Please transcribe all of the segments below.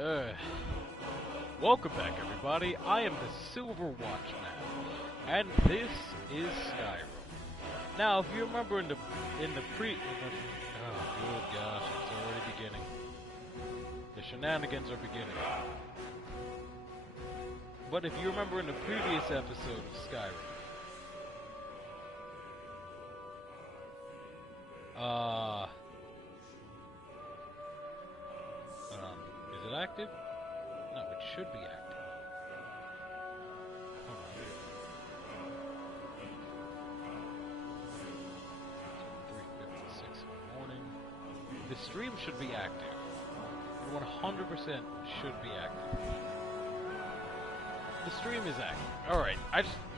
Uh, Welcome back, everybody. I am the Silver Watchman, and this is Skyrim. Now, if you remember oh good gosh, it's already beginning. The shenanigans are beginning. But if you remember in the previous episode of Skyrim, is it active? No, it should be active. Hold on. 3:56 in the morning. The stream should be active. It 100% should be active. The stream is active. Alright,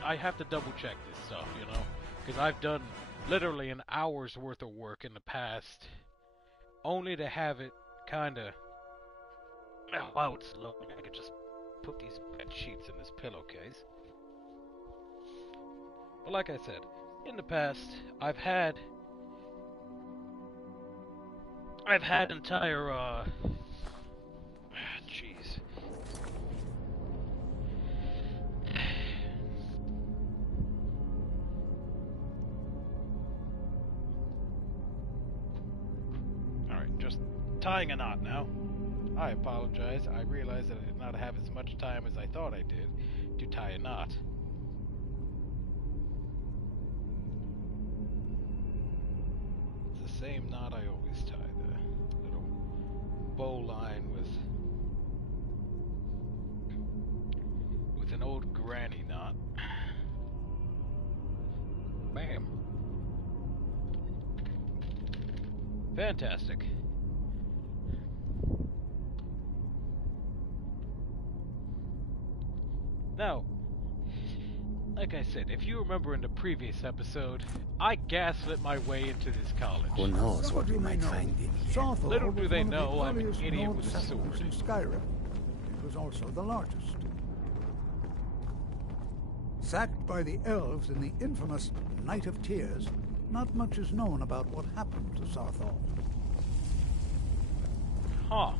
I have to double check this stuff, you know? Because I've done literally an hour's worth of work in the past, only to have it kinda... Wow, it's loading. I could just put these bed sheets in this pillowcase. But like I said, in the past, I've had entire, jeez. Alright, just tying a knot now. I apologize. I realized that I did not have as much time as I thought I did to tie a knot. It's the same knot I always tie, the little bowline with an old granny knot. Bam. Fantastic. Now, like I said, if you remember in the previous episode, I gaslit my way into this college. Who knows what we might find in here? Little do they know I'm an idiot with a sword. In Skyrim. It was also the largest. Sacked by the elves in the infamous Night of Tears, not much is known about what happened to Sarthal. Huh.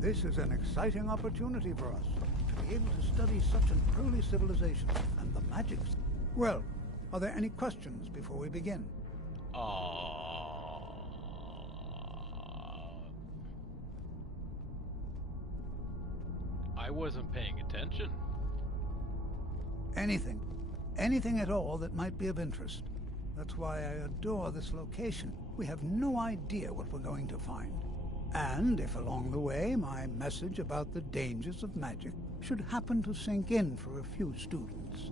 This is an exciting opportunity for us, to be able to study such an early civilization and the magics. Well, are there any questions before we begin? I wasn't paying attention. Anything. Anything at all that might be of interest. That's why I adore this location. We have no idea what we're going to find. And if along the way my message about the dangers of magic should happen to sink in for a few students,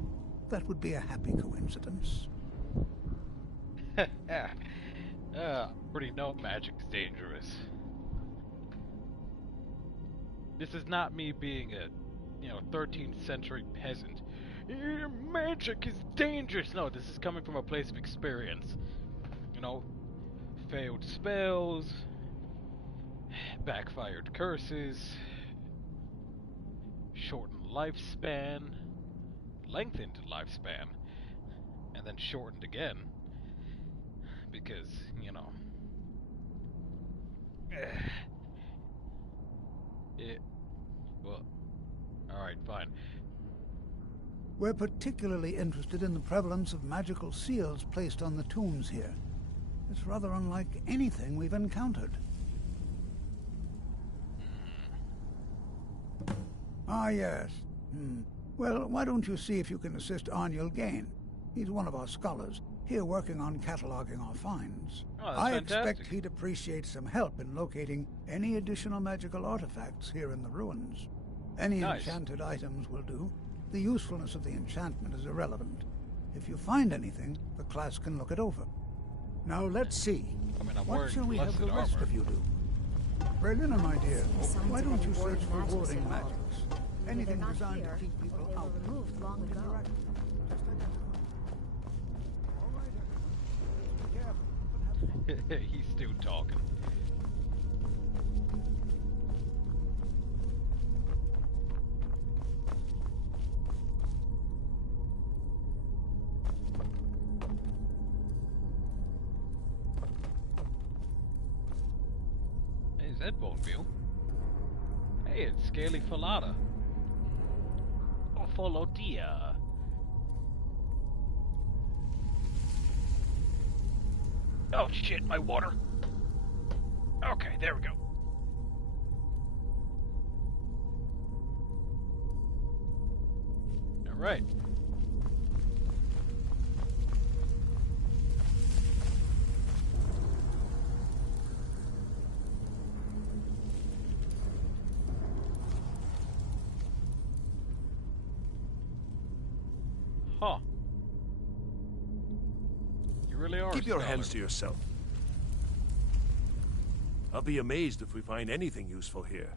that would be a happy coincidence. Already know magic's dangerous. This is not me being a, 13th century peasant. Magic is dangerous! No, this is coming from a place of experience. Failed spells, backfired curses, shortened lifespan, lengthened lifespan, and then shortened again. Because, well, alright, fine. We're particularly interested in the prevalence of magical seals placed on the tombs here. It's rather unlike anything we've encountered. Ah, yes. Well, why don't you see if you can assist Arniel Gain? He's one of our scholars, here working on cataloging our finds. Oh, that's I fantastic. expect he'd appreciate some help in locating any additional magical artifacts here in the ruins. Any Nice. enchanted items will do. The usefulness of the enchantment is irrelevant. If you find anything, the class can look it over. Now let's see. I'm What wearing shall we have blessed the rest armor. of you do? Berliner, my dear, Signs why of don't any you search warding for magics warding at all. magics? They're Anything not designed here, to keep people or they out. were removed long ago. All right, be careful. He's still talking. said bone meal. Hey, it's scaly falata. Oh, folotia. Oh shit, my water. Okay, there we go. Alright. Huh. You really are. Keep your hands to yourself. I'll be amazed if we find anything useful here.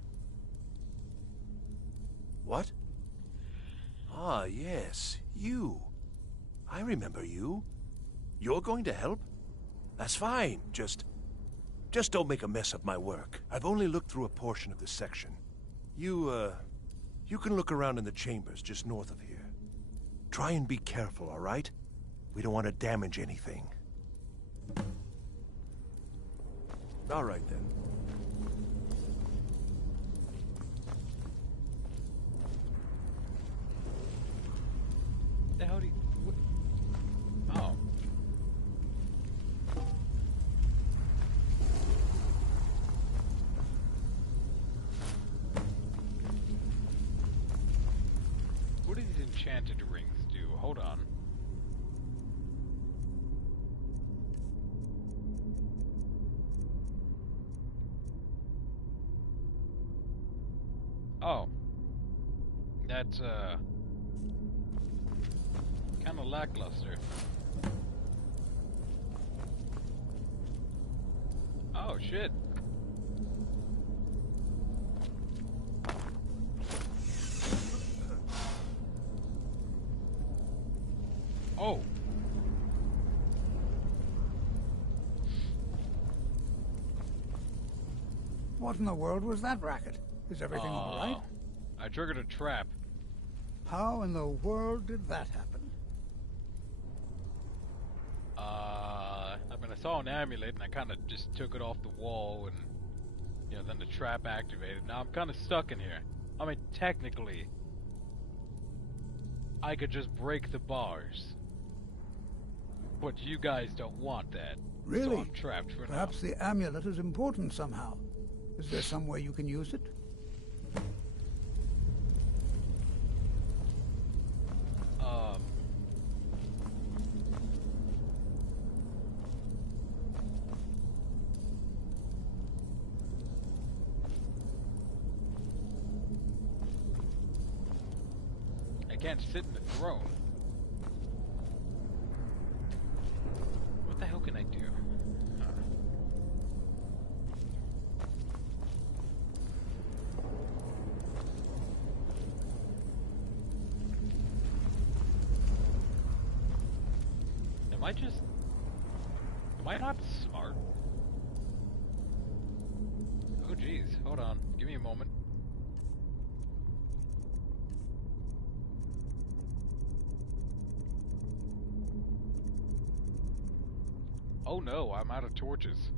What? Ah, yes, you. I remember you. You're going to help? That's fine. Just don't make a mess of my work. I've only looked through a portion of this section. You can look around in the chambers just north of here. Try and be careful, all right? We don't want to damage anything. All right, then. The hell do you... What? Oh. What do these enchanted rings do? Hold on. Oh. That's, kind of lackluster. Oh, shit. Oh. What in the world was that racket? Is everything all right? I triggered a trap. How in the world did that happen? I mean, I saw an amulet and I kind of just took it off the wall and, you know, then the trap activated. Now I'm kind of stuck in here. I mean, technically, I could just break the bars. But you guys don't want that. Really? So I'm trapped for Perhaps now. the amulet is important somehow. Is there some way you can use it? I can't sit in the throne. What the hell can I do? Am I not smart? Oh geez, hold on, give me a moment. Oh no, I'm out of torches.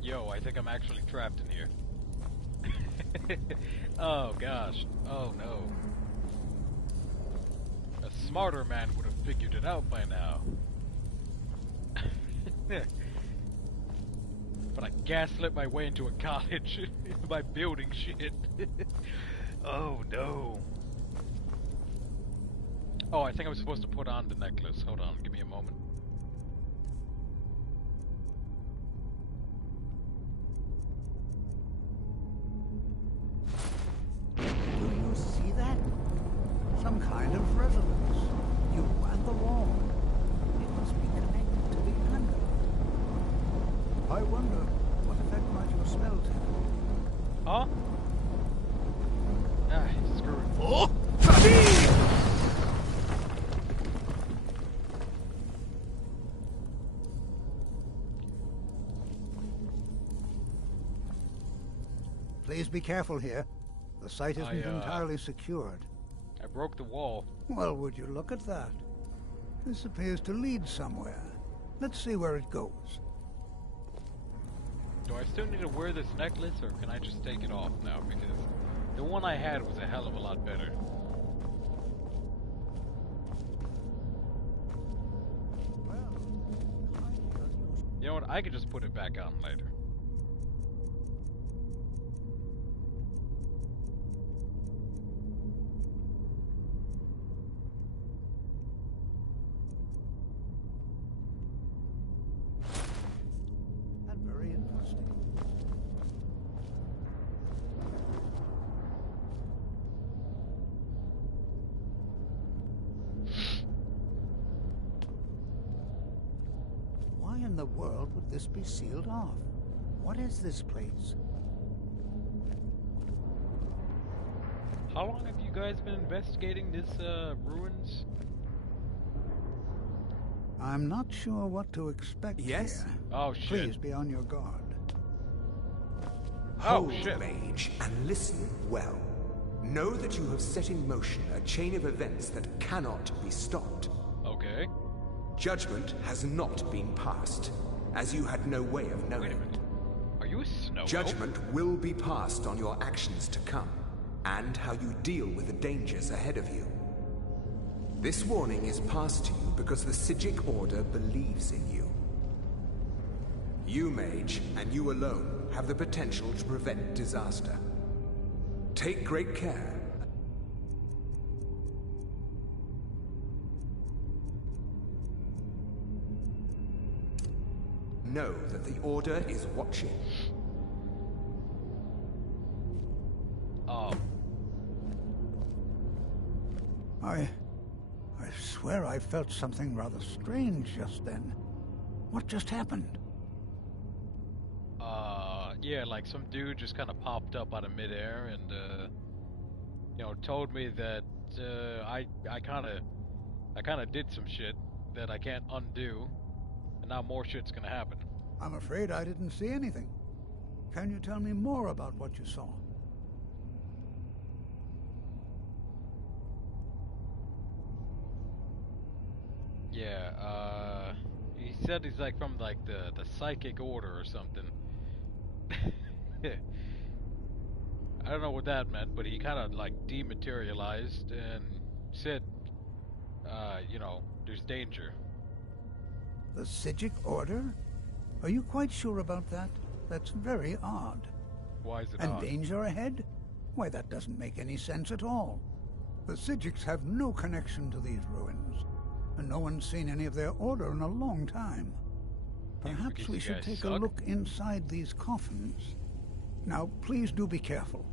Yo, I think I'm actually trapped in here. Oh gosh. Oh no. A smarter man would have figured it out by now. But I gaslit my way into a cottage by building shit. Oh no. Oh, I think I was supposed to put on the necklace. Hold on, give me a moment. Some kind of resonance. You and the wall. It must be connected to the amulet. I wonder what effect might your spells have. Huh? Ah, screw it. Oh! Please be careful here. The site isn't entirely secured. I broke the wall. Well, would you look at that? This appears to lead somewhere. Let's see where it goes. Do I still need to wear this necklace, or can I just take it off now? Because the one I had was a hell of a lot better. You know what? I could just put it back on later. Very interesting. Why in the world would this be sealed off? What is this place? How long have you guys been investigating this, ruins? I'm not sure what to expect. Yes? Here. Oh, shit. Please be on your guard. Oh, Hold, shit. mage, and listen well. Know that you have set in motion a chain of events that cannot be stopped. Okay. Judgment has not been passed, as you had no way of knowing. Wait a minute. Are you a snow elf? Judgment will be passed on your actions to come, and how you deal with the dangers ahead of you. This warning is passed to you because the Psijic Order believes in you. You, mage, and you alone, have the potential to prevent disaster. Take great care. Know that the Order is watching. I swear I felt something rather strange just then. What just happened? Yeah, like some dude just kind of popped up out of midair and, you know, told me that, I kind of did some shit that I can't undo, and now more shit's gonna happen. I'm afraid I didn't see anything. Can you tell me more about what you saw? Yeah, he said he's like from like the psychic order or something. I don't know what that meant, but he kind of like dematerialized and said, you know, there's danger. The Psijic Order? Are you quite sure about that? That's very odd. Why is it And odd? danger ahead? Why, that doesn't make any sense at all. The Psijics have no connection to these ruins, and no one's seen any of their order in a long time. Perhaps because we you should guys take a suck? look inside these coffins. Now, please do be careful.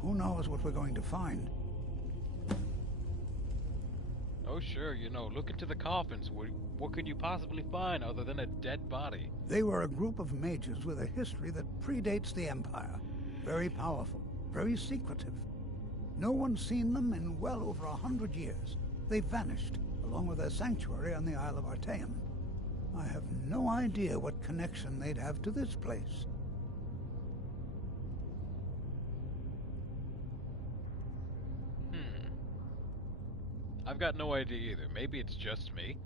Who knows what we're going to find? Oh sure, you know, look into the coffins. What could you possibly find other than a dead body? They were a group of mages with a history that predates the Empire. Very powerful, very secretive. No one's seen them in well over 100 years. They vanished, along with their sanctuary on the Isle of Artaeum. I have no idea what connection they'd have to this place. I've got no idea either. Maybe it's just me.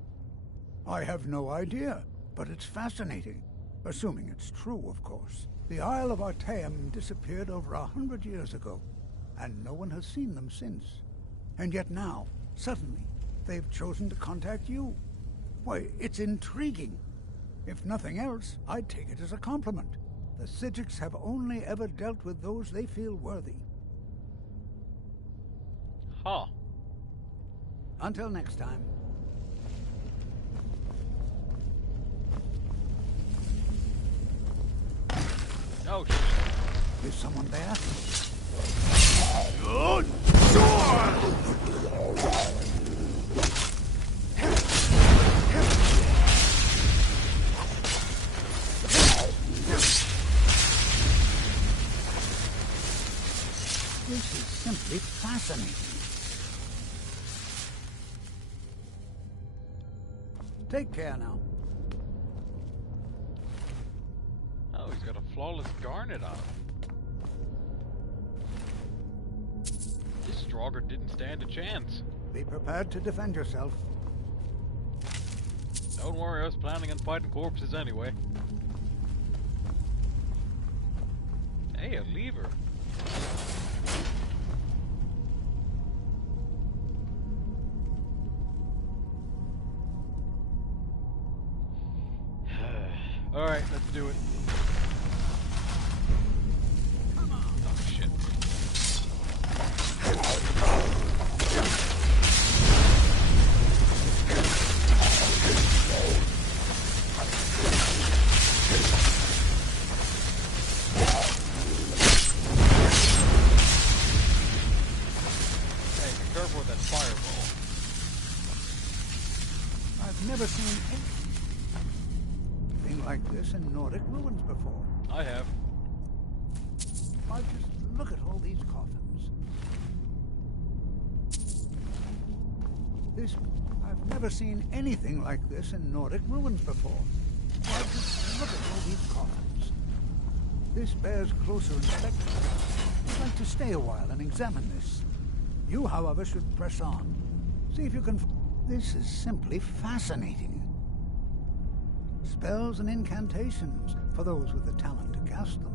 I have no idea, but it's fascinating. Assuming it's true, of course. The Isle of Artaeum disappeared over 100 years ago, and no one has seen them since. And yet now, suddenly, they've chosen to contact you. Why, it's intriguing. If nothing else, I'd take it as a compliment. The Psijics have only ever dealt with those they feel worthy. Huh. Until next time. Oh shit. Is someone there? This is simply fascinating. Take care now. Oh, he's got a flawless garnet on. Draugr didn't stand a chance. Be prepared to defend yourself. Don't worry, I was planning on fighting corpses anyway. Hey, a lever. Alright, let's do it. Come on. Oh, shit. Hey, be careful with that fireball. I've never seen anything like this in Nordic ruins before. I have. Why, just look at all these coffins. I've never seen anything like this in Nordic ruins before. Why, just look at all these coffins. This bears closer inspection. I'd like to stay a while and examine this. You, however, should press on. See if you can... This is simply fascinating. Spells and incantations for those with the talent to cast them.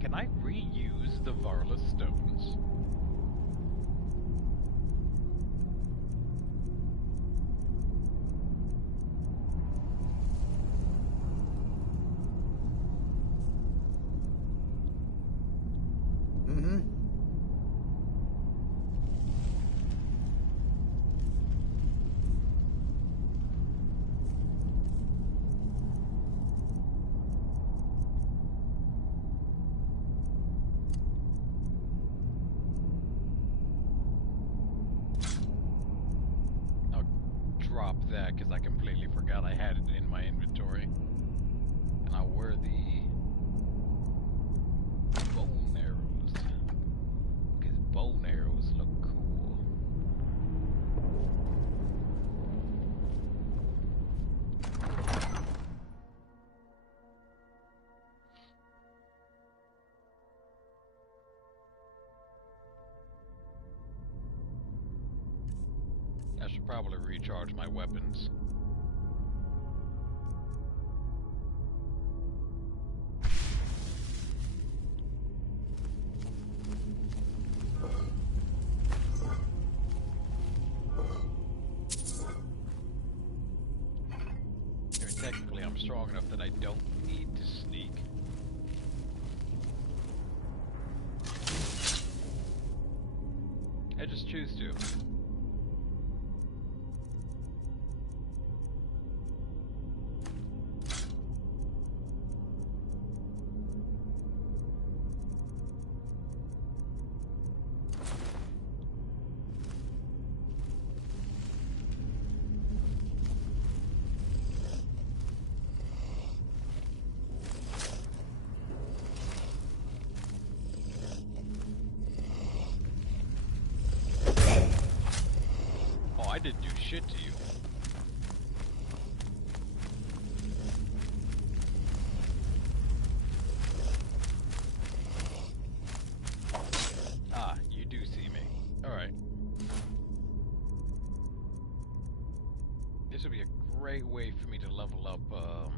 Can I reuse the Varla stones? Mm-hmm. I'll drop that because I completely forgot I had it in my inventory. And I'll wear the bone arrows. Because bone arrows look cool. I should probably recharge my weapons. I mean, technically, I'm strong enough that I don't need to sneak. I just choose to. I didn't do shit to you. Ah, you do see me. Alright. This would be a great way for me to level up, Oh.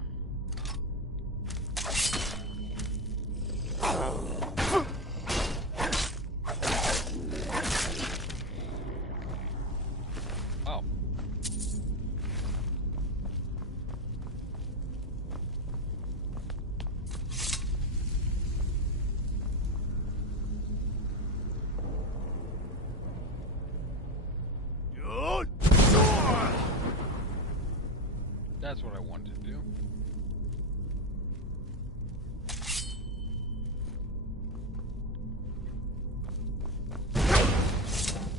That's what I wanted to do.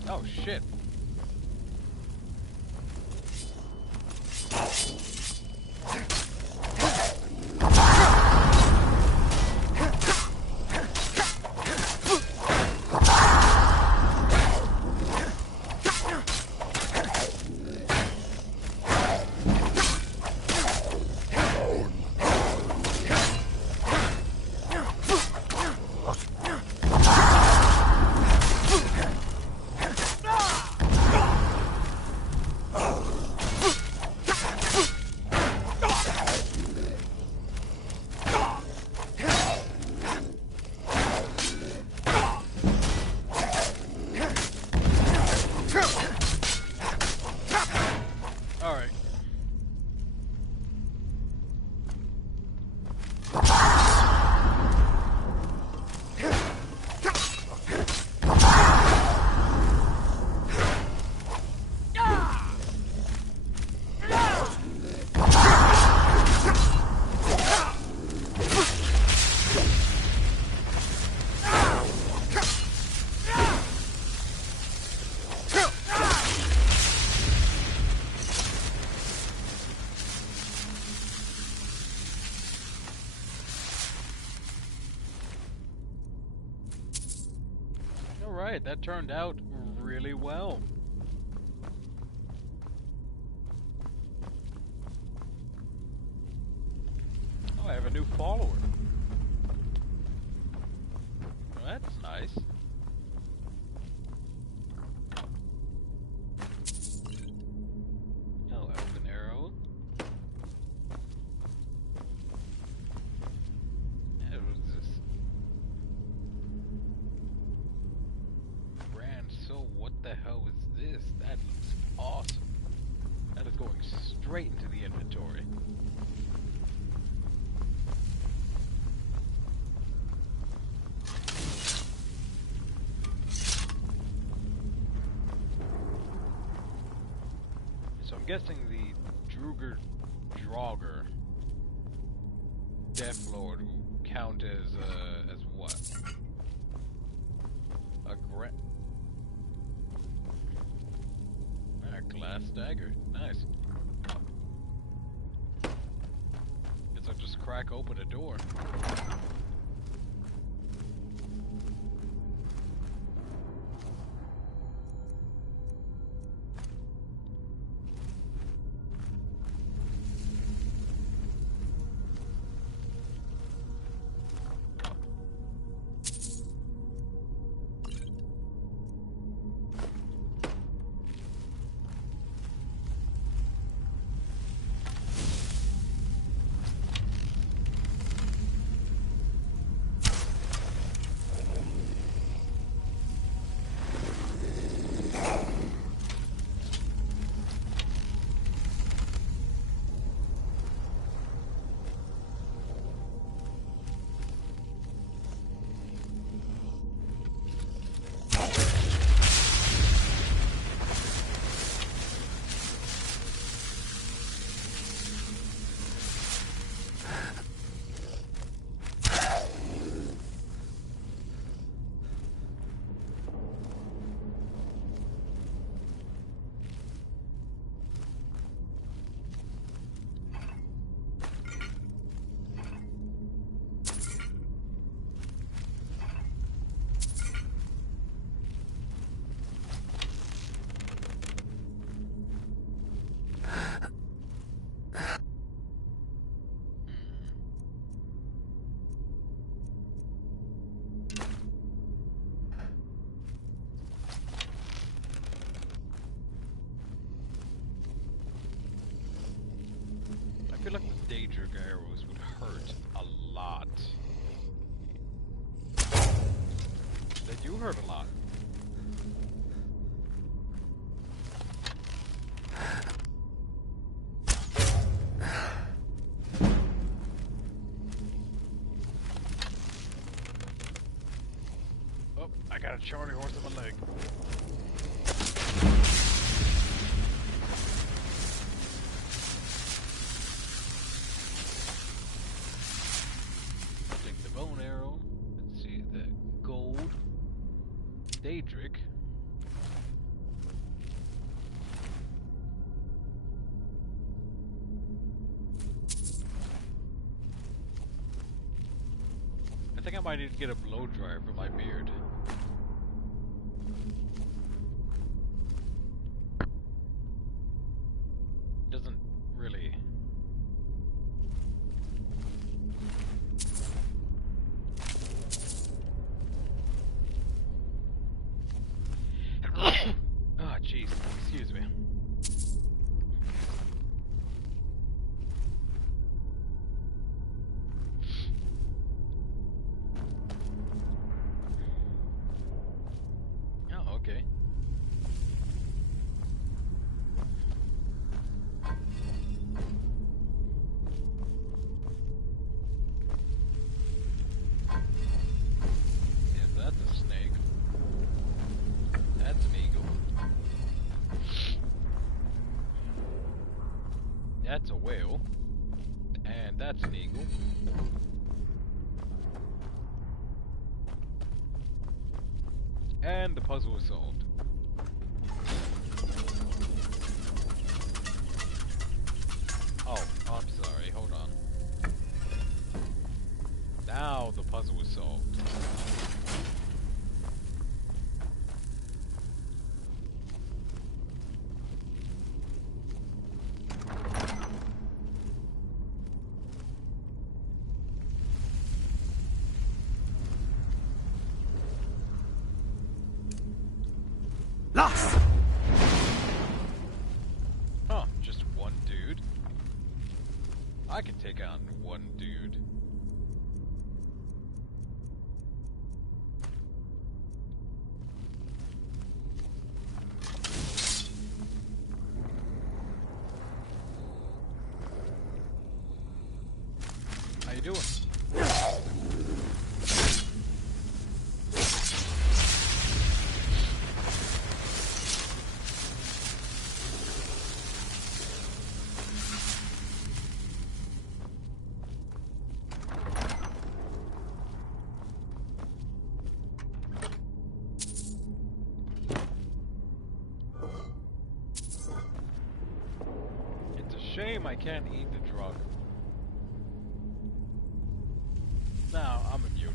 Oh shit. Alright, that turned out really well. Oh, I have a new follower. Well, that's nice. Oh, open arrow. What was this? What the hell is this? That looks awesome. That is going straight into the inventory. So I'm guessing the Draugr Death Lord will count as what? A glass dagger. Nice. Guess I'll just crack open a door. I feel like the Daedric arrows would hurt a lot. They do hurt a lot. Oh, I got a Charlie horse in my leg. Daedric. I think I might need to get a blow dryer for my beard. Doesn't really. Oh, jeez. Excuse me. Oh, okay. Yes, that's a snake. That's an eagle. That's a whale. And that's an eagle. And the puzzle is solved. Oh, I'm sorry. Hold on. Now the puzzle is solved. Lost! Huh, just one dude? I can take on one dude. How you doing? It's a shame I can't eat the drug. Now I'm immune.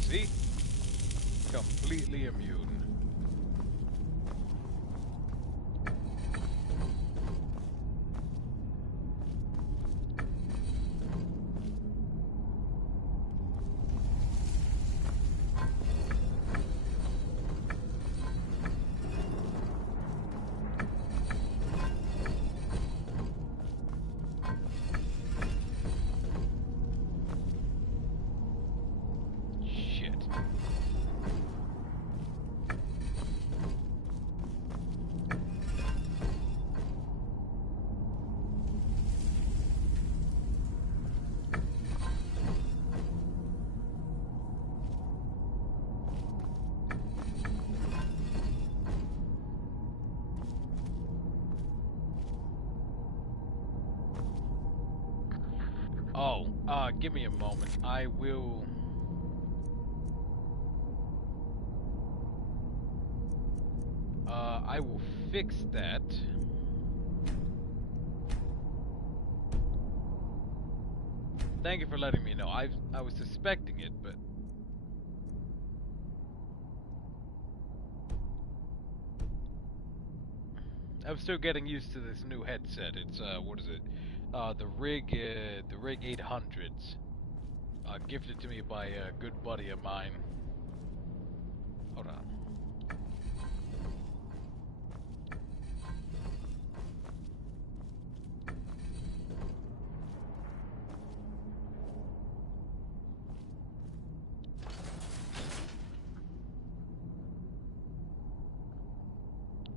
See? Completely immune. Shit. Oh, give me a moment. I will... I will fix that. Thank you for letting me know. I was suspecting it, but... I'm still getting used to this new headset. It's, what is it? The Rig 800s. Gifted to me by a good buddy of mine. Hold on.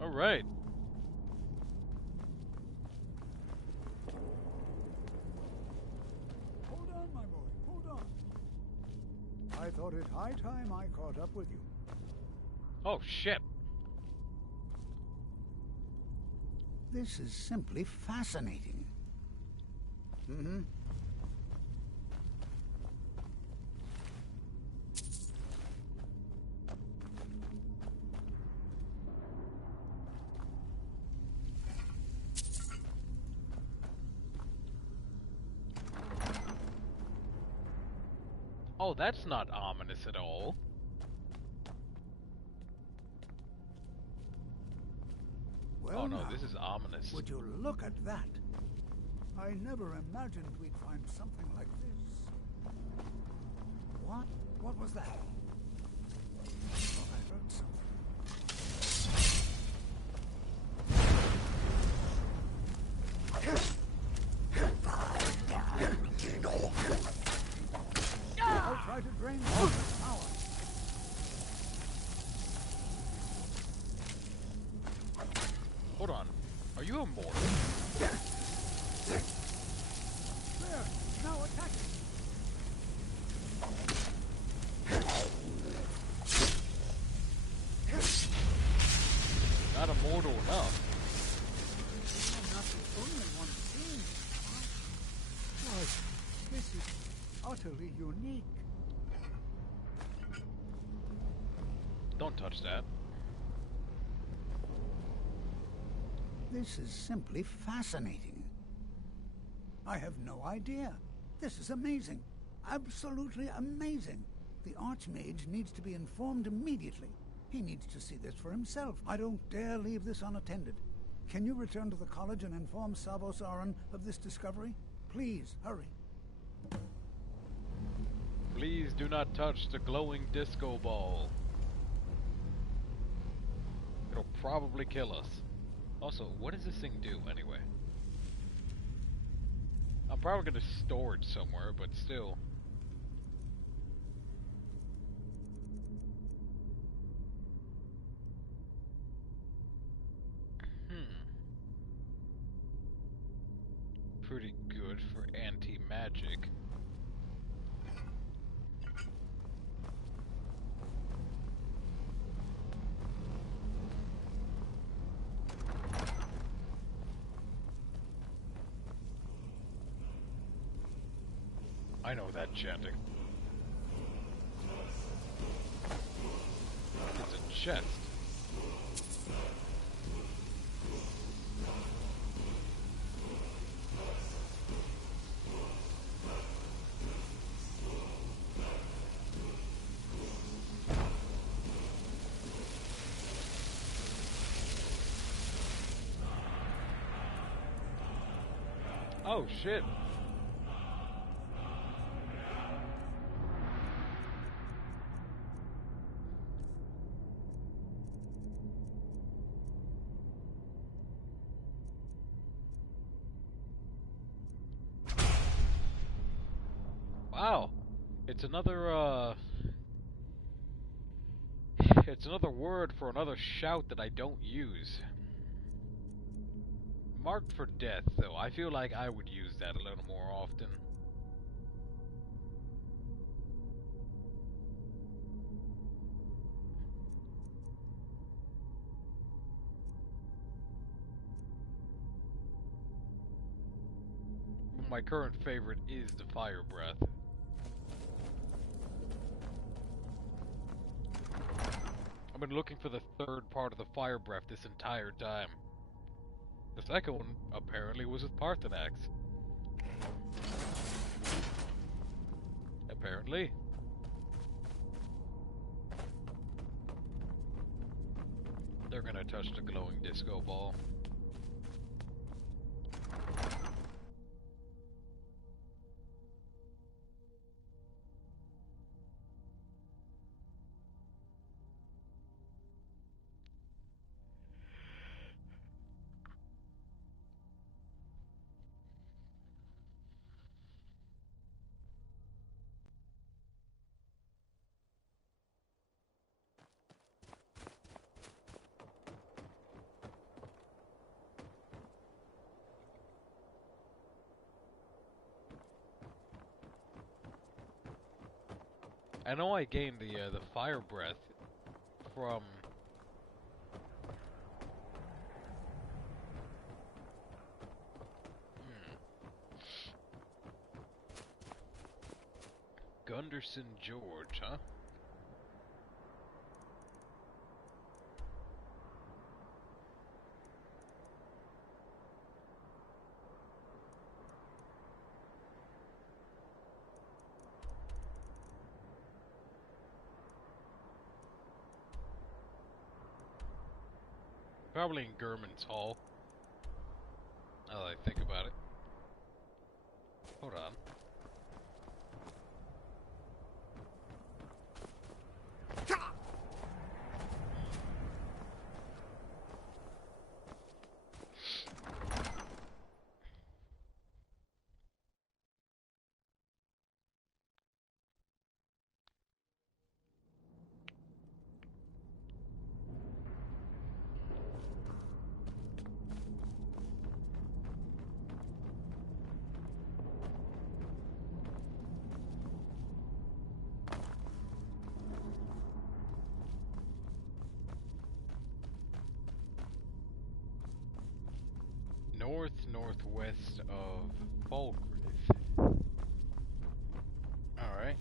All right. Hold on, my boy, hold on. I thought it high time I caught up with you. Oh shit. This is simply fascinating. Oh, that's not ominous at all. Well, Oh no, now, this is ominous. would you look at that? I never imagined we'd find something like this. What? What was that? I thought I heard something. I'll try to drain all this power. Hold on. Are you immortal? There! Now attacking! Not immortal enough. I'm not the only one seeing it. Why, this is utterly unique. Don't touch that. This is simply fascinating. I have no idea. This is amazing. Absolutely amazing. The Archmage needs to be informed immediately. He needs to see this for himself. I don't dare leave this unattended. Can you return to the college and inform Savos Aran of this discovery? Please, hurry. Please do not touch the glowing disco ball. It'll probably kill us. Also, what does this thing do anyway? I'm probably gonna store it somewhere, but still. Pretty good for anti-magic. I know that chanting. It's a chest. Oh shit. Wow. It's another it's another word for another shout that I don't use. Marked for death, though. I feel like I would use that a little more often. My current favorite is the fire breath. I've been looking for the third part of the fire breath this entire time. The second one, apparently, was with Parthenax. Apparently. They're gonna touch the glowing disco ball. I know I gained the fire breath from Gunderson George, huh? Probably in Gurman's Hall. Now that I think about it. Hold on. Northwest of Falkreath. Alright.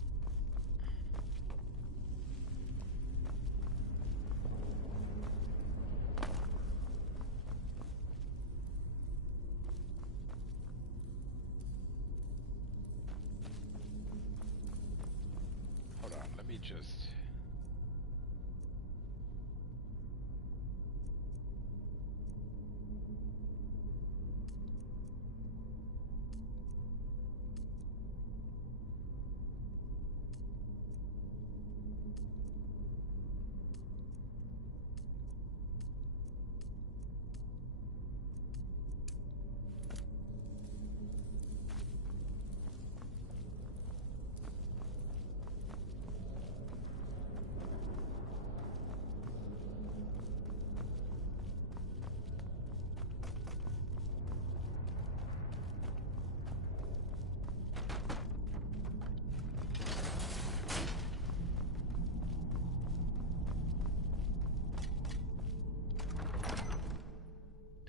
Hold on, let me just...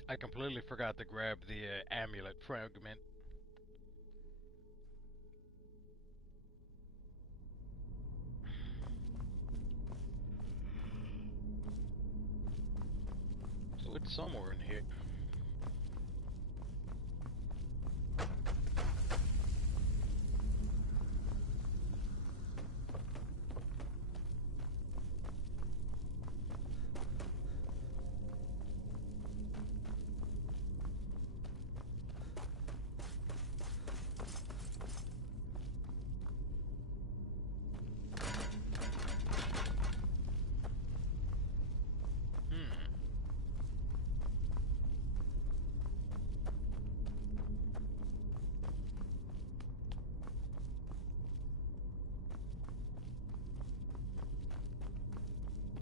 I completely forgot to grab the amulet fragment. So it's somewhere in here.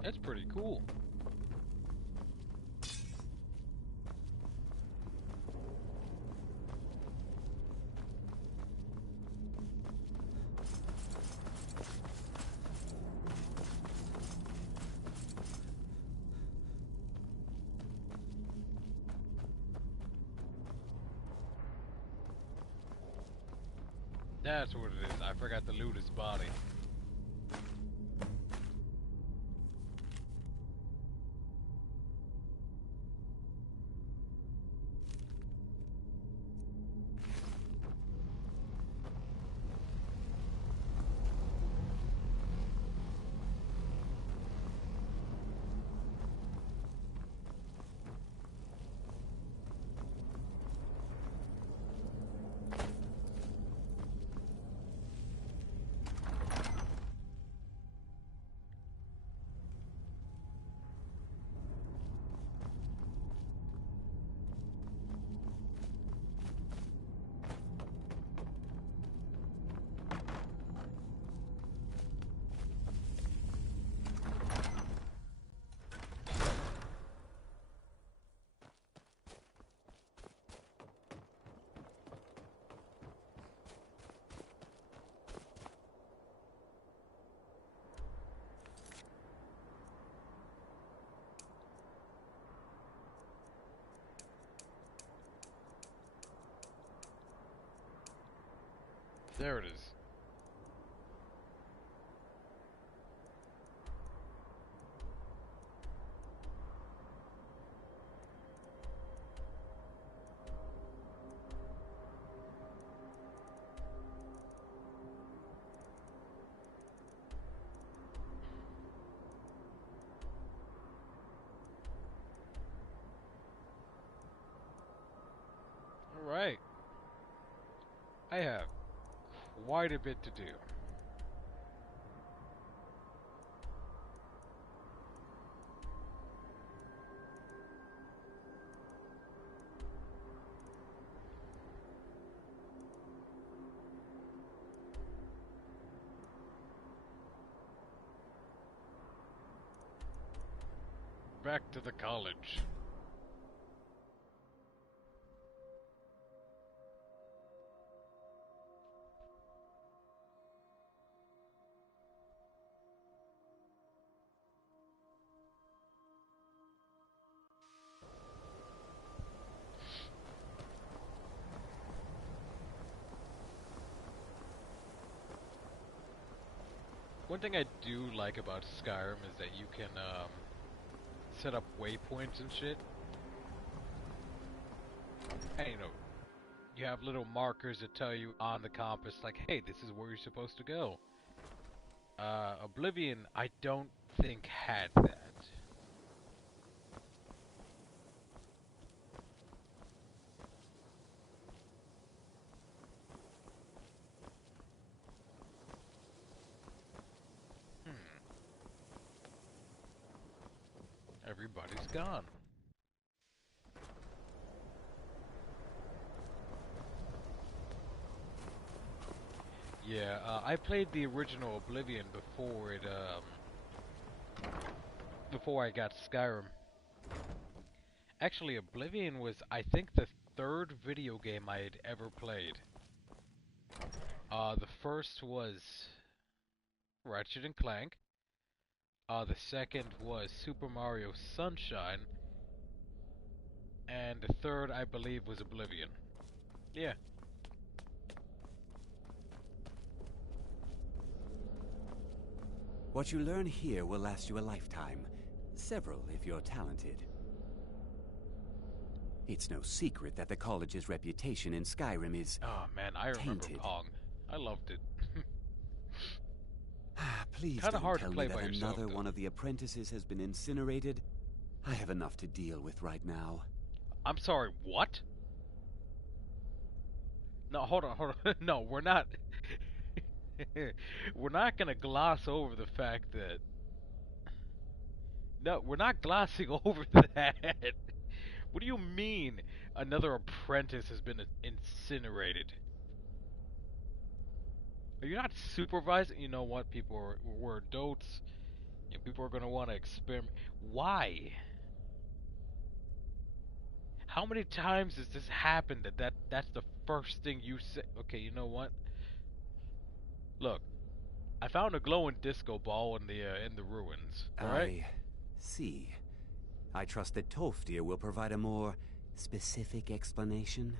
That's pretty cool. That's what it is. I forgot to loot his body. There it is. Alright. I have quite a bit to do. Back to the college. One thing I do like about Skyrim is that you can set up waypoints and shit. And you have little markers that tell you on the compass, like, hey, this is where you're supposed to go. Oblivion, I don't think had that. Everybody's gone. Yeah, I played the original Oblivion before I got Skyrim. Actually, Oblivion was, I think, the third video game I had ever played. The first was Ratchet and Clank. The second was Super Mario Sunshine. And the third, I believe, was Oblivion. Yeah. What you learn here will last you a lifetime. Several, if you're talented. It's no secret that the college's reputation in Skyrim is Oh man, I remember tainted. Pong. I loved it. Please Kinda don't hard to tell play me by that yourself, another though. one of the apprentices has been incinerated. I have enough to deal with right now. I'm sorry, what? No, hold on. No, we're not. We're not gonna gloss over the fact that. No, we're not glossing over that. What do you mean another apprentice has been incinerated? Are you not supervising? You know what? We're adults. You know, people are gonna want to experiment. Why? How many times has this happened that's the first thing you say? Okay, you know what? Look, I found a glowing disco ball in the ruins. All right. I see. I trust that Tolfdir will provide a more specific explanation.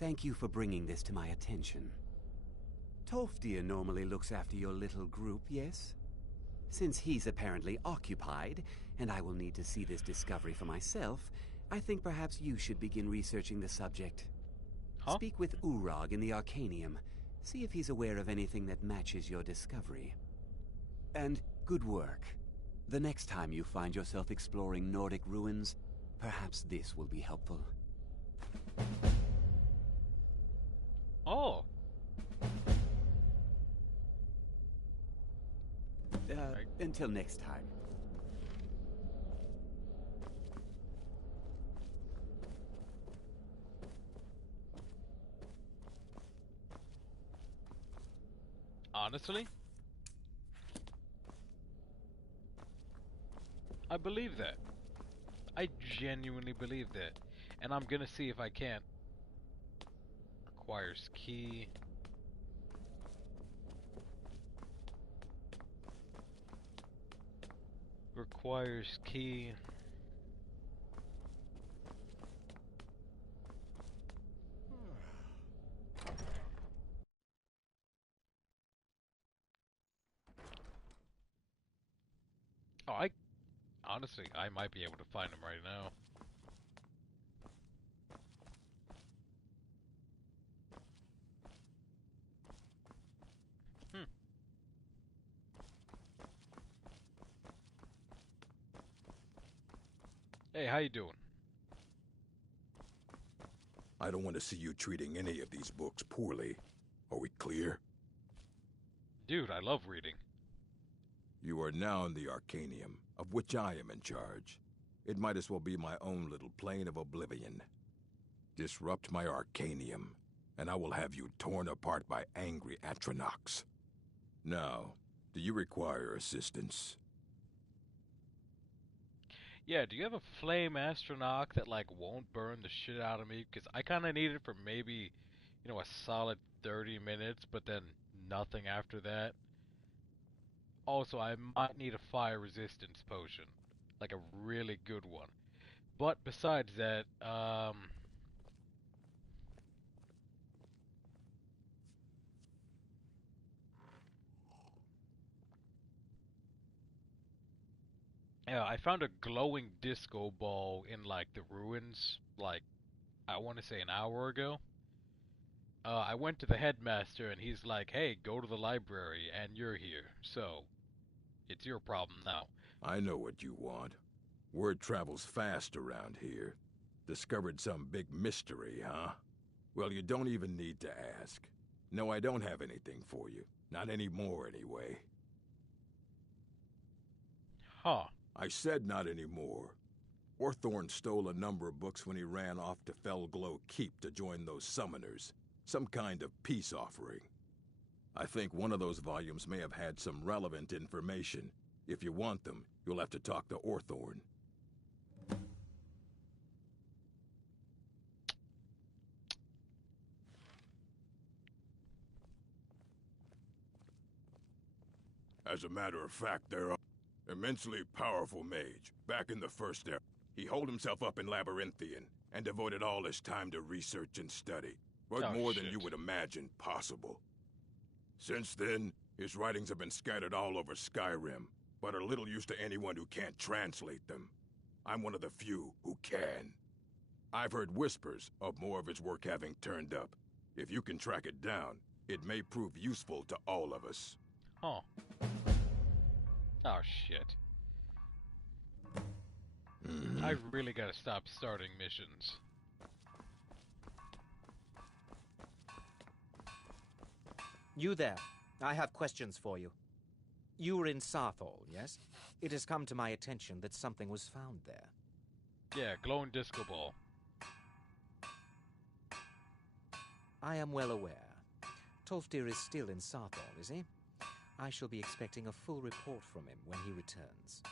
Thank you for bringing this to my attention. Tolfdir normally looks after your little group, yes? Since he's apparently occupied, and I will need to see this discovery for myself, I think perhaps you should begin researching the subject. Huh? Speak with Urag in the Arcanium. See if he's aware of anything that matches your discovery. And good work. The next time you find yourself exploring Nordic ruins, perhaps this will be helpful. Oh. Until next time. Honestly, I believe that. I genuinely believe that. And I'm gonna see if I can't. Requires key. Requires key. Oh, honestly, I might be able to find him right now. Hmm. Hey, how you doing? I don't want to see you treating any of these books poorly. Are we clear? Dude, I love reading. You are now in the Arcanium, of which I am in charge. It might as well be my own little plane of oblivion. Disrupt my Arcanium, and I will have you torn apart by angry Atronachs. Now, do you require assistance? Yeah, do you have a flame astronaut that, like, won't burn the shit out of me? Because I kind of need it for maybe, a solid 30 minutes, but then nothing after that. Also, I might need a fire resistance potion. Like a really good one. But besides that, yeah, I found a glowing disco ball in, like, the ruins, like, I want to say an hour ago. I went to the headmaster and he's like, hey, go to the library, and you're here, so it's your problem now. I know what you want. Word travels fast around here. Discovered some big mystery, huh? Well, you don't even need to ask. No, I don't have anything for you. Not anymore, anyway. Huh. I said not anymore. Orthorn stole a number of books when he ran off to Felglow Keep to join those summoners. Some kind of peace offering. I think one of those volumes may have had some relevant information. If you want them, you'll have to talk to Orthorn. As a matter of fact, they're an immensely powerful mage. Back in the First Era, he holed himself up in Labyrinthian and devoted all his time to research and study. But more than you would imagine possible. Since then, his writings have been scattered all over Skyrim, but are little use to anyone who can't translate them. I'm one of the few who can. I've heard whispers of more of his work having turned up. If you can track it down, it may prove useful to all of us. Huh. Oh, shit. I really gotta stop starting missions. You there. I have questions for you. You were in Sarthol, yes? It has come to my attention that something was found there. Yeah, glowing disco ball. I am well aware. Tolfdir is still in Sarthol, is he? I shall be expecting a full report from him when he returns.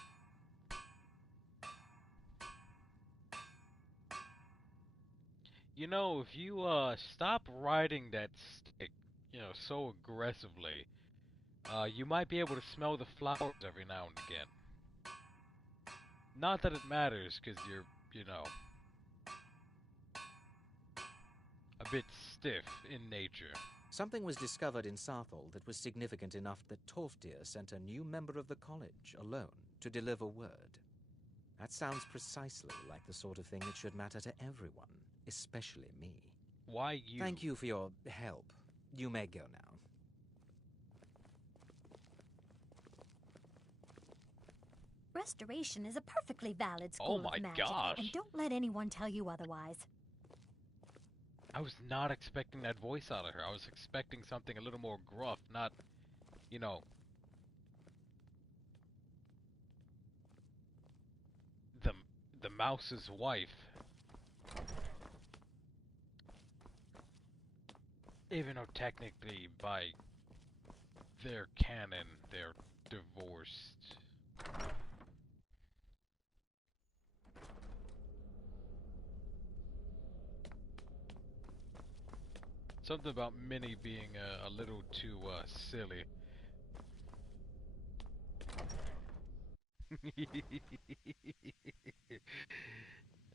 If you stop riding that stick, so aggressively, you might be able to smell the flowers every now and again. Not that it matters, because you're, a bit stiff in nature. Something was discovered in Sarthol that was significant enough that Tolfdir sent a new member of the college, alone, to deliver word. That sounds precisely like the sort of thing that should matter to everyone, especially me. Why you? Thank you for your help. You may go now. Restoration is a perfectly valid school Oh my of magic, gosh. and don't let anyone tell you otherwise. I was not expecting that voice out of her. I was expecting something a little more gruff, not, the mouse's wife. Even though technically by their canon, they're divorced. Something about Minnie being a little too silly.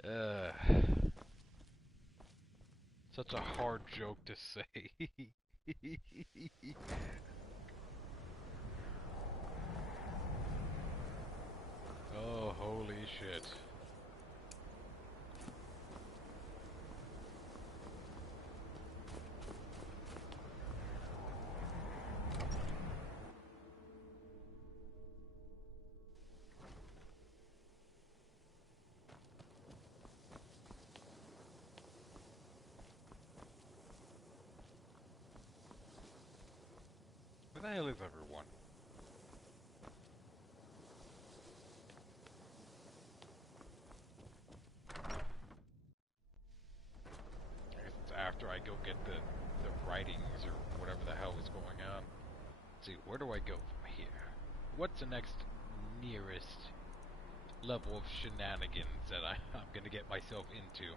uh, Such a hard joke to say. Oh, holy shit. the hell is everyone? I guess it's after I go get the writings or whatever the hell is going on. Let's see, where do I go from here? What's the next nearest level of shenanigans that I'm gonna get myself into?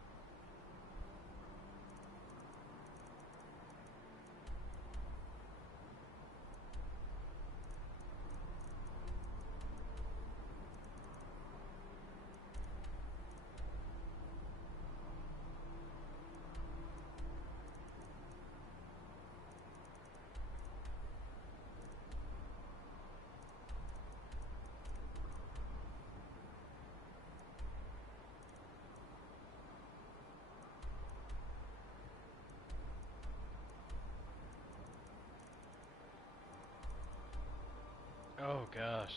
Oh gosh,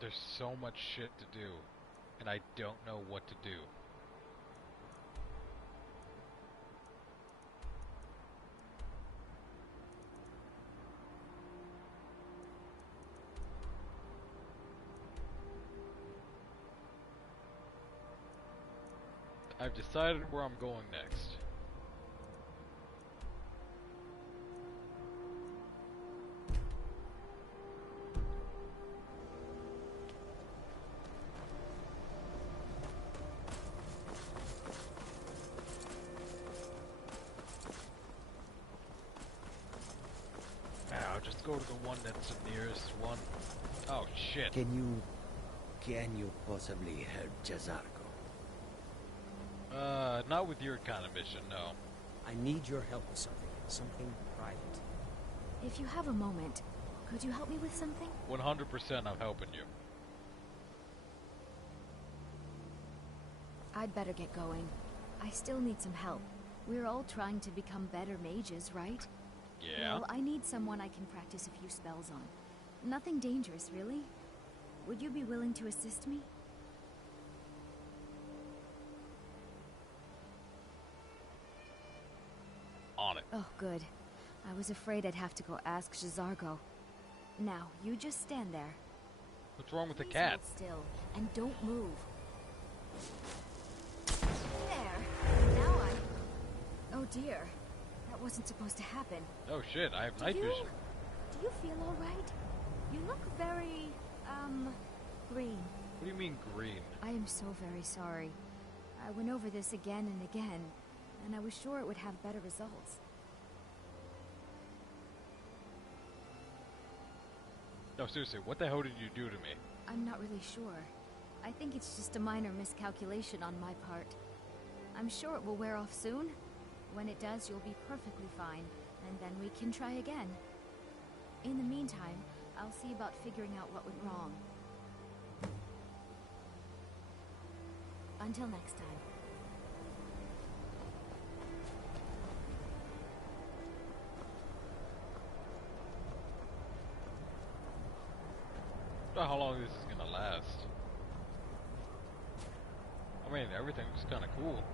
there's so much shit to do, and I don't know what to do. I've decided where I'm going next. I'll just go to the one that's the nearest one. Oh shit. Can you possibly help Jazarko? Not with your kind of mission, no. I need your help with something private. If you have a moment, could you help me with something? 100% I'm helping you. I'd better get going. I still need some help. We're all trying to become better mages, right? Yeah. Well, I need someone I can practice a few spells on. Nothing dangerous, really. Would you be willing to assist me? On it. Oh, good. I was afraid I'd have to go ask Jazargo. Now, you just stand there. What's wrong with the Please cat? hold still, and don't move. There. Now oh dear. That wasn't supposed to happen. Oh shit, I have night vision. Do you feel alright? You look very, green. What do you mean green? I am so very sorry. I went over this again and again, and I was sure it would have better results. No, seriously, what the hell did you do to me? I'm not really sure. I think it's just a minor miscalculation on my part. I'm sure it will wear off soon. When it does, you'll be perfectly fine, and then we can try again. In the meantime, I'll see about figuring out what went wrong. Until next time. I don't know how long this is gonna last. I mean, everything looks kind of cool.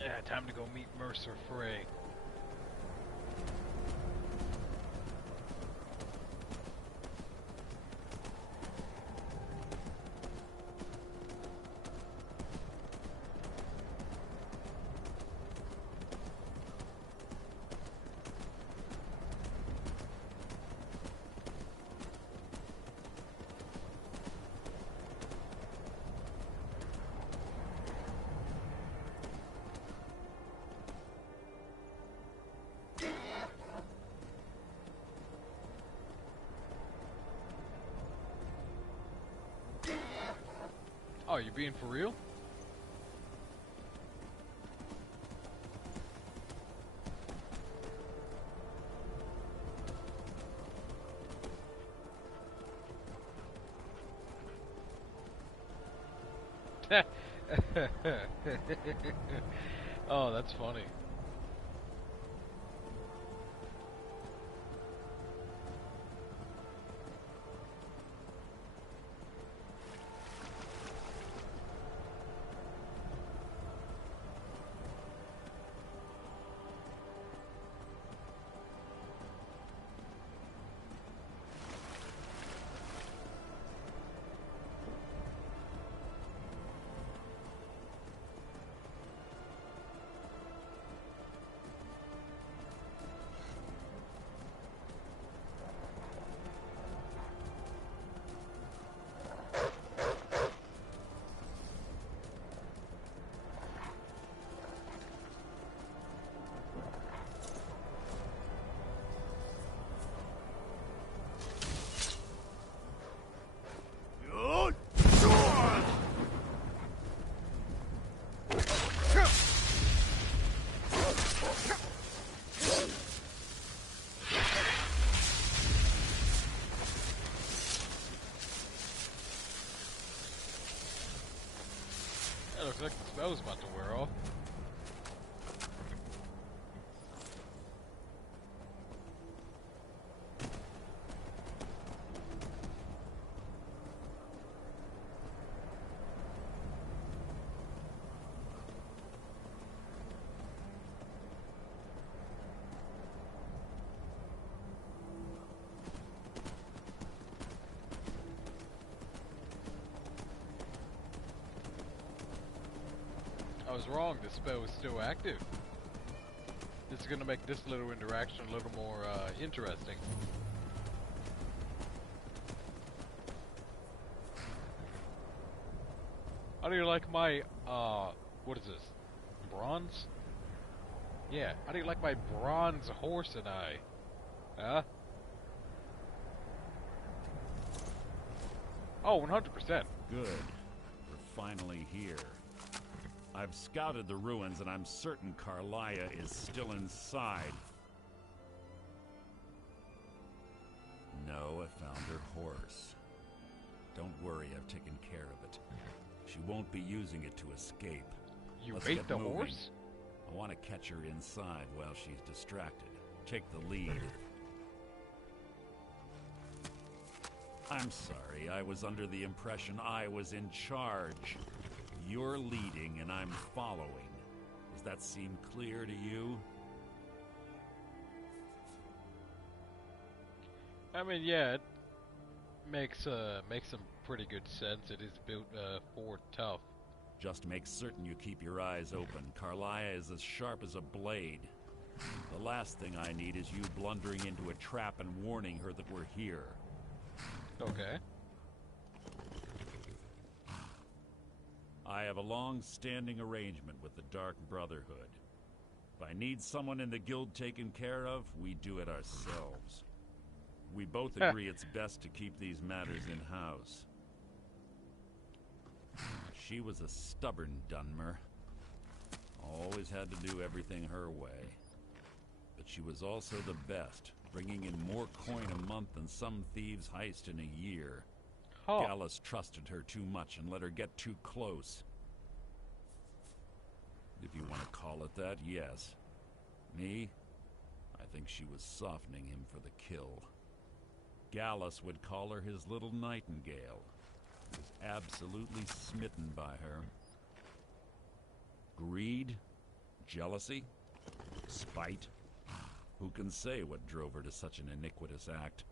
Yeah, time to go meet Mercer Frey. Oh, you being for real? Oh, that's funny. like the spell's about to wear off. I was wrong, the spell is still active. This is gonna make this little interaction a little more interesting. How do you like my, what is this? Bronze? Yeah, how do you like my bronze horse and I? Huh? Oh, 100%. Good. We're finally here. I've scouted the ruins and I'm certain Carlia is still inside. No, I found her horse. Don't worry, I've taken care of it. She won't be using it to escape. You Let's ate get the moving. horse? I want to catch her inside while she's distracted. Take the lead. I'm sorry, I was under the impression I was in charge. You're leading and I'm following. Does that seem clear to you? I mean, yeah, it makes some pretty good sense. It is built for tough. Just make certain you keep your eyes open. Carlia is as sharp as a blade. The last thing I need is you blundering into a trap and warning her that we're here. Okay. I have a long-standing arrangement with the Dark Brotherhood. If I need someone in the guild taken care of, we do it ourselves. We both agree it's best to keep these matters in-house. She was a stubborn Dunmer. Always had to do everything her way. But she was also the best, bringing in more coin a month than some thieves heist in a year. Huh. Gallus trusted her too much and let her get too close. If you want to call it that, yes. Me? I think she was softening him for the kill. Gallus would call her his little nightingale. He was absolutely smitten by her. Greed? Jealousy? Spite? Who can say what drove her to such an iniquitous act?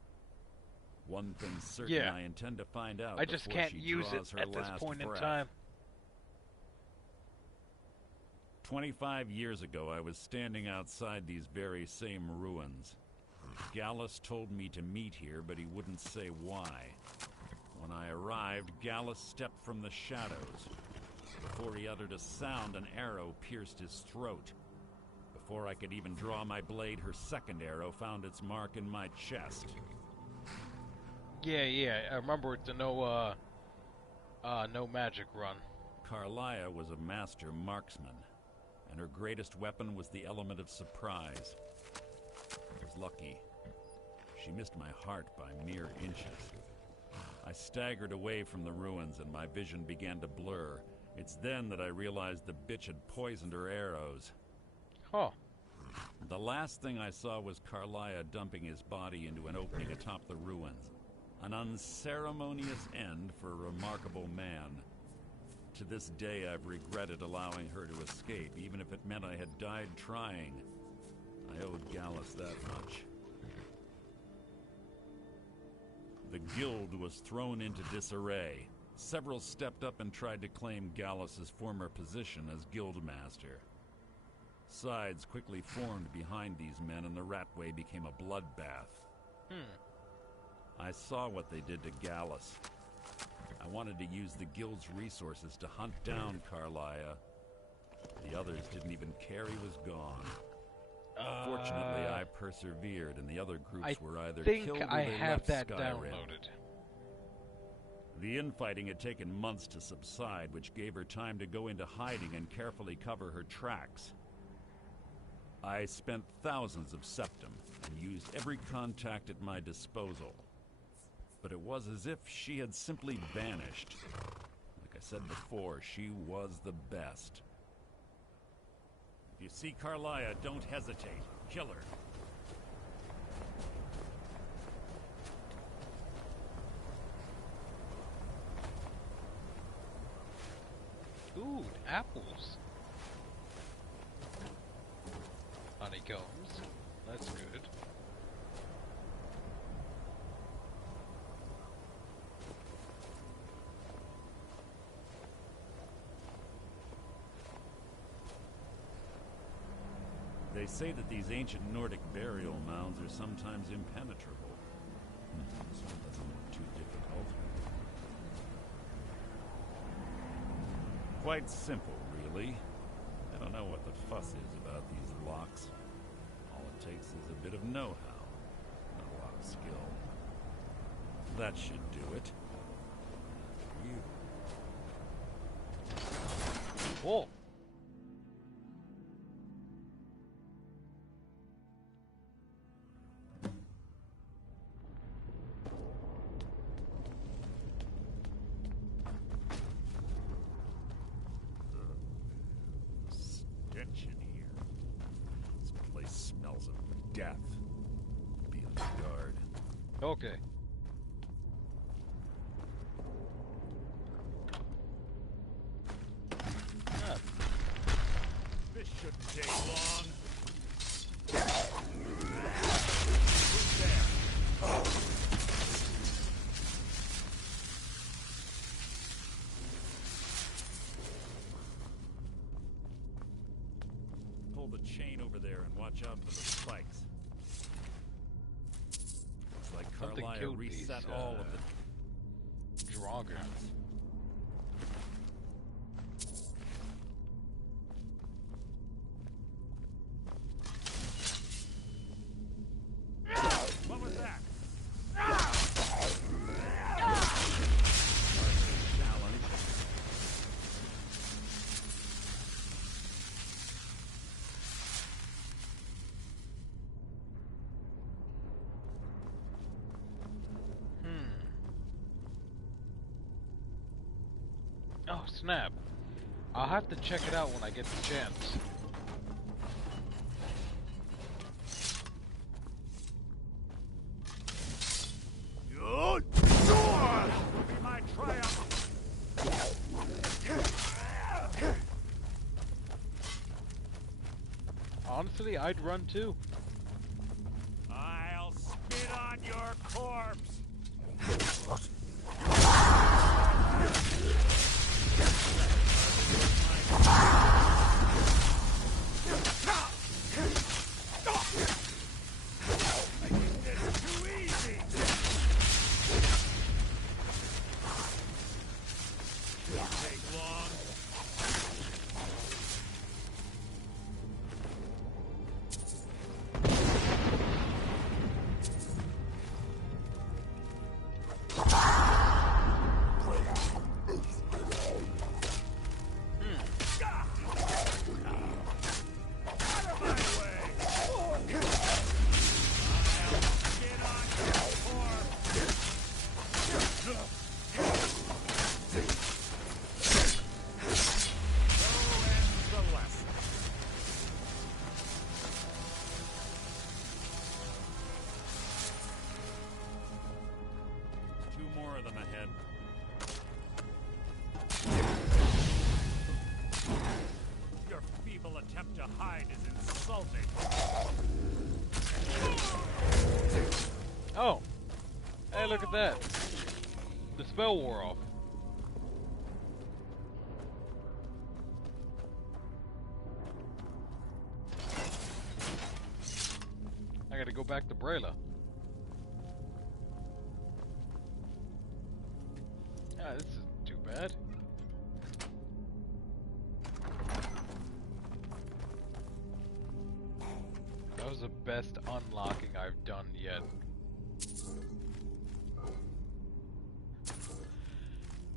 One thing's certain, Yeah. I intend to find out. I just before can't she use it draws her at this last point in breath. time. 25 years ago, I was standing outside these very same ruins. Gallus told me to meet here, but he wouldn't say why. When I arrived, Gallus stepped from the shadows. Before he uttered a sound, an arrow pierced his throat. Before I could even draw my blade, her second arrow found its mark in my chest. Yeah, I remember it's a no magic run. Carlia was a master marksman, and her greatest weapon was the element of surprise. I was lucky. She missed my heart by mere inches. I staggered away from the ruins and my vision began to blur. It's then that I realized the bitch had poisoned her arrows. Huh. The last thing I saw was Carlia dumping his body into an opening atop the ruins. An unceremonious end for a remarkable man. To this day, I've regretted allowing her to escape, even if it meant I had died trying. I owed Gallus that much. The guild was thrown into disarray. Several stepped up and tried to claim Gallus's former position as guildmaster. Sides quickly formed behind these men, and the Ratway became a bloodbath. I saw what they did to Gallus. I wanted to use the guild's resources to hunt down Carlia. The others didn't even care he was gone. Fortunately, I persevered, and the other groups were either killed or I they have left that Skyrim. downloaded. The infighting had taken months to subside, which gave her time to go into hiding and carefully cover her tracks. I spent thousands of septum and used every contact at my disposal. But it was as if she had simply vanished. Like a said before, she was the best. If you see Carlia, don't hesitate. Kill her. Ooh, apples. Honeycombs. That's good. They say that these ancient Nordic burial mounds are sometimes impenetrable. This one doesn't look too difficult. Quite simple, really. I don't know what the fuss is about these locks. All it takes is a bit of know-how, not a lot of skill. That should do it. Whoa. Stench in here. This place smells of death. Be on guard. Okay. This shouldn't take long. Pull the chain over there and watch out for the spikes. Looks like Something Carlia killed reset these, all of the Droggers. What was that? Oh, snap. I'll have to check it out when I get the chance. Be my triumph. Honestly, I'd run too. I'll spit on your corpse. Too easy. Won't take long. Out of my way. I'll spit on your corpse. So ends the lesson. Two more of them ahead. Your feeble attempt to hide is insulting. Oh. Hey, look at that. The spell wore off. I gotta go back to Brayla. Ah, this isn't too bad. That was the best unlocking I've done yet.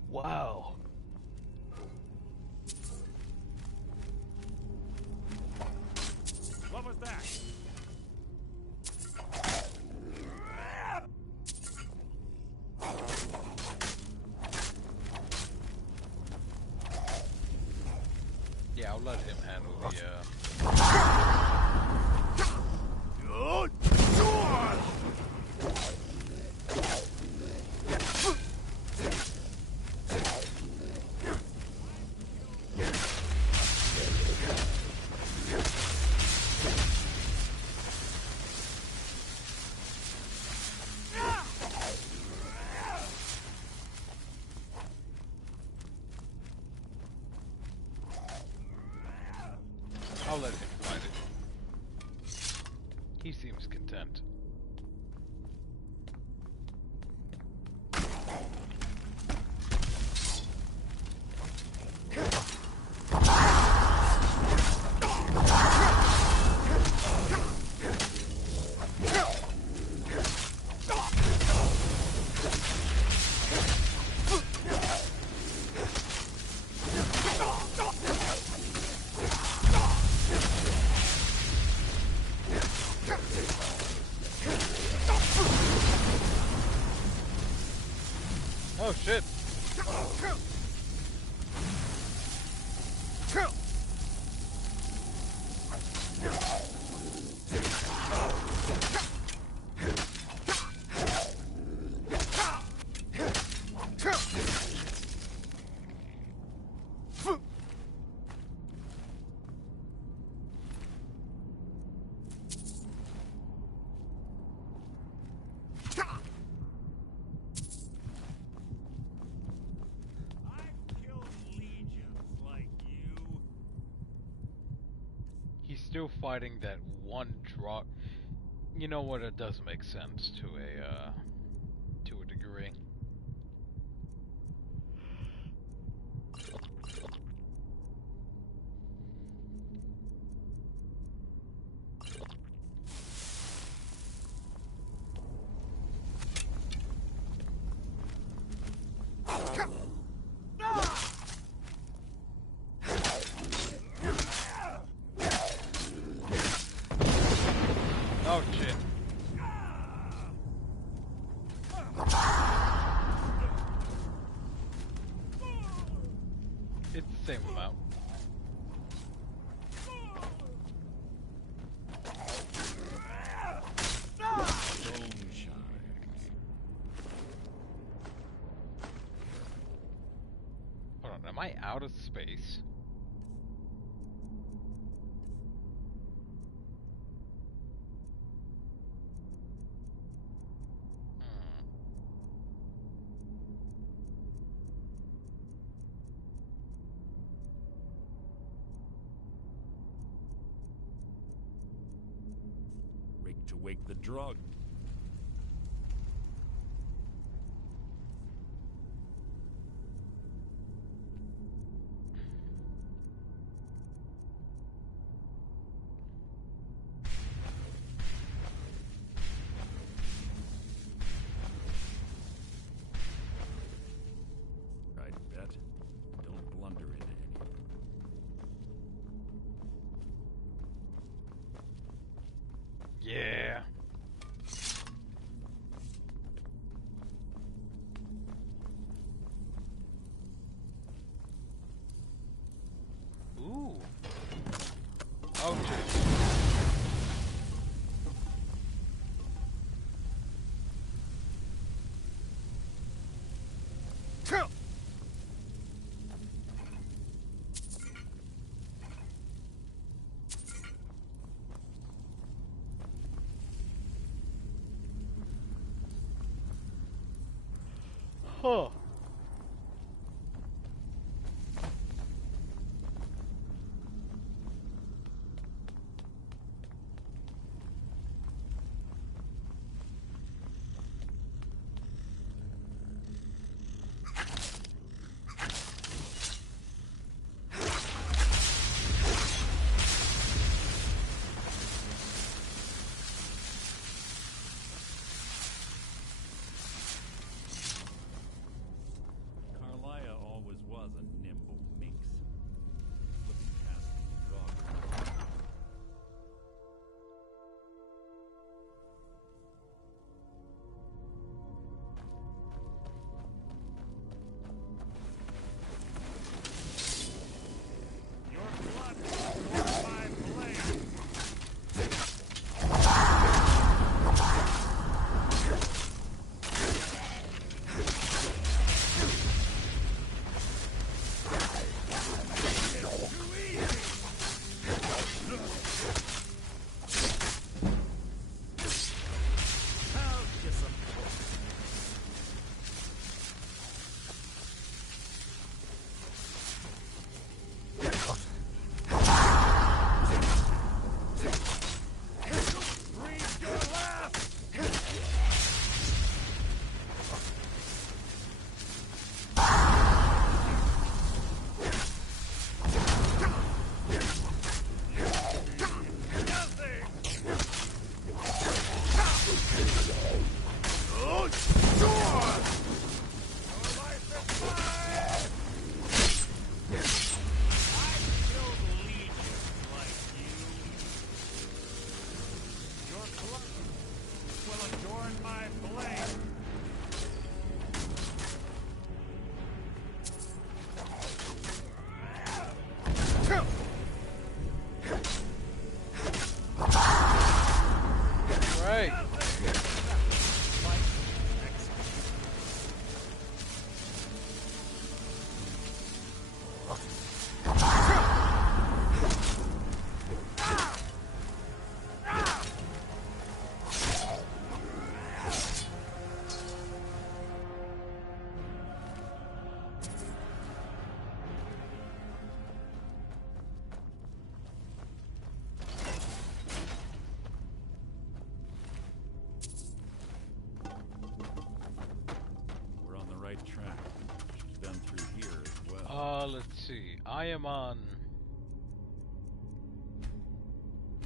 Wow. What was that? let him handle the, I'll let him fight it. He seems content. Oh shit! He's still fighting that one draw. You know what? It does make sense to a degree. Oh shit. It's the same amount. Hold on, am I out of space? To wake the drug. I bet. Don't blunder into anything. Yeah. Ooh. Oh shit. Huh. Let's see. I am on...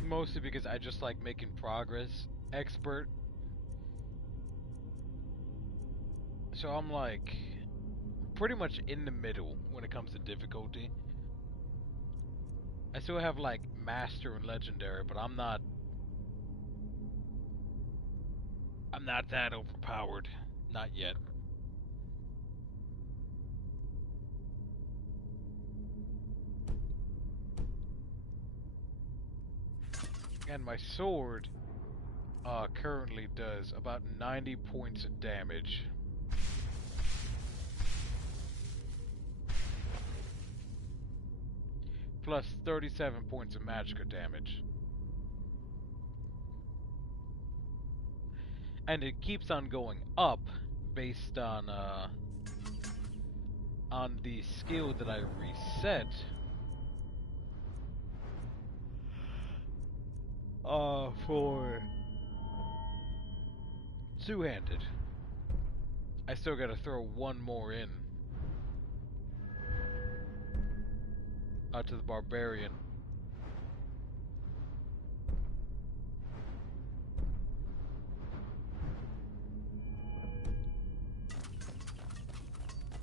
Mostly because I just like making progress. Expert. So I'm like... pretty much in the middle when it comes to difficulty. I still have like Master and Legendary, but I'm not that overpowered. Not yet. And my sword currently does about 90 points of damage. Plus 37 points of magical damage. And it keeps on going up based on the skill that I reset. For two-handed. I still gotta throw one more in. To the barbarian.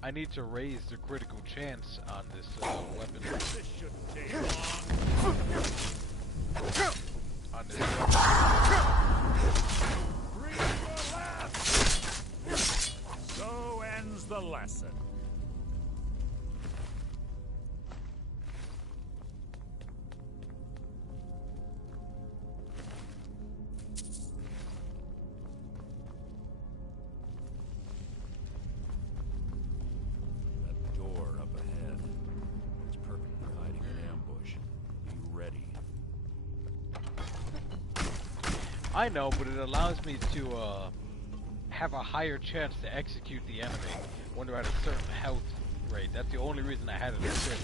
I need to raise the critical chance on this weapon. This shouldn't take long. On this Breathe your last. So ends the lesson. I know, but it allows me to have a higher chance to execute the enemy when they're at a certain health rate. That's the only reason I had it equipped.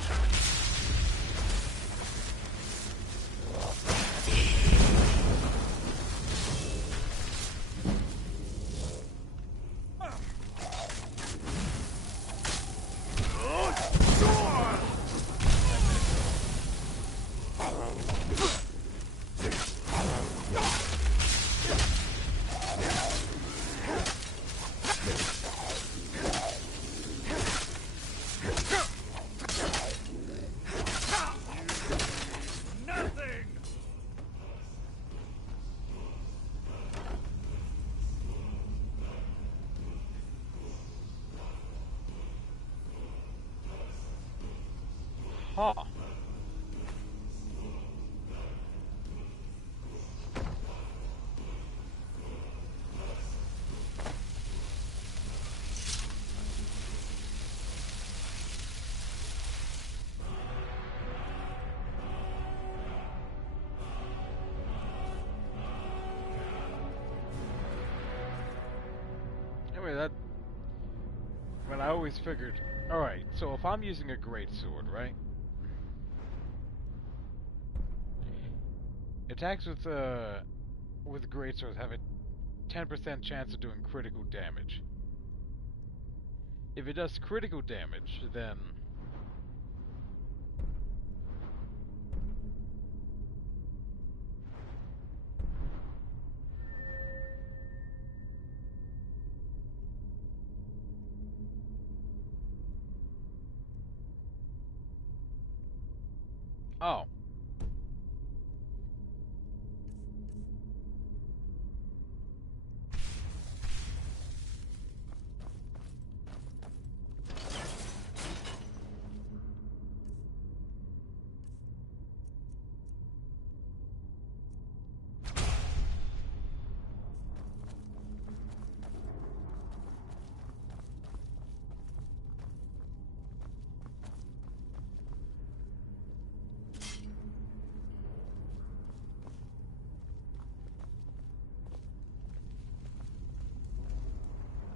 Huh. Anyway, that... But I always figured... Alright, so if I'm using a greatsword, right? Attacks with greatswords have a 10% chance of doing critical damage. If it does critical damage, then Oh.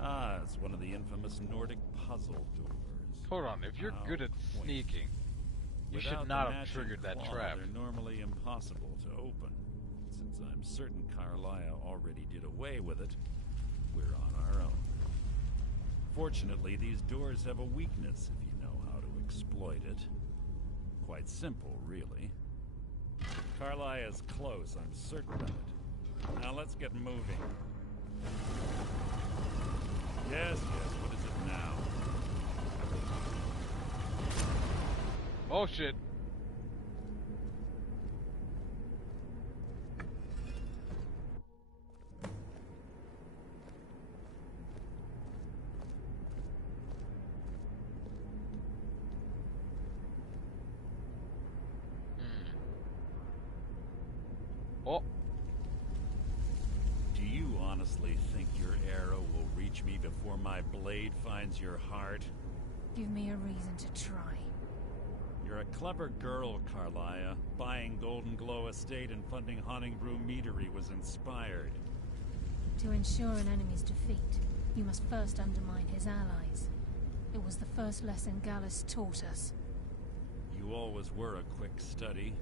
Ah, it's one of the infamous Nordic puzzle doors. Hold on, if you're good at sneaking, you should not have triggered that trap. They're normally impossible to open. Since I'm certain Carlia already did away with it, we're on our own. Fortunately, these doors have a weakness if you know how to exploit it. Quite simple, really. Carlia is close, I'm certain of it. Now let's get moving. Yes, what is it now? Oh shit. Oh. Do you honestly think your arrow will reach me before my blade finds your heart? Give me a reason to try. You're a clever girl, Carlia. Buying Golden Glow Estate and funding Honningbrew Meadery was inspired. To ensure an enemy's defeat, you must first undermine his allies. It was the first lesson Gallus taught us. You always were a quick study.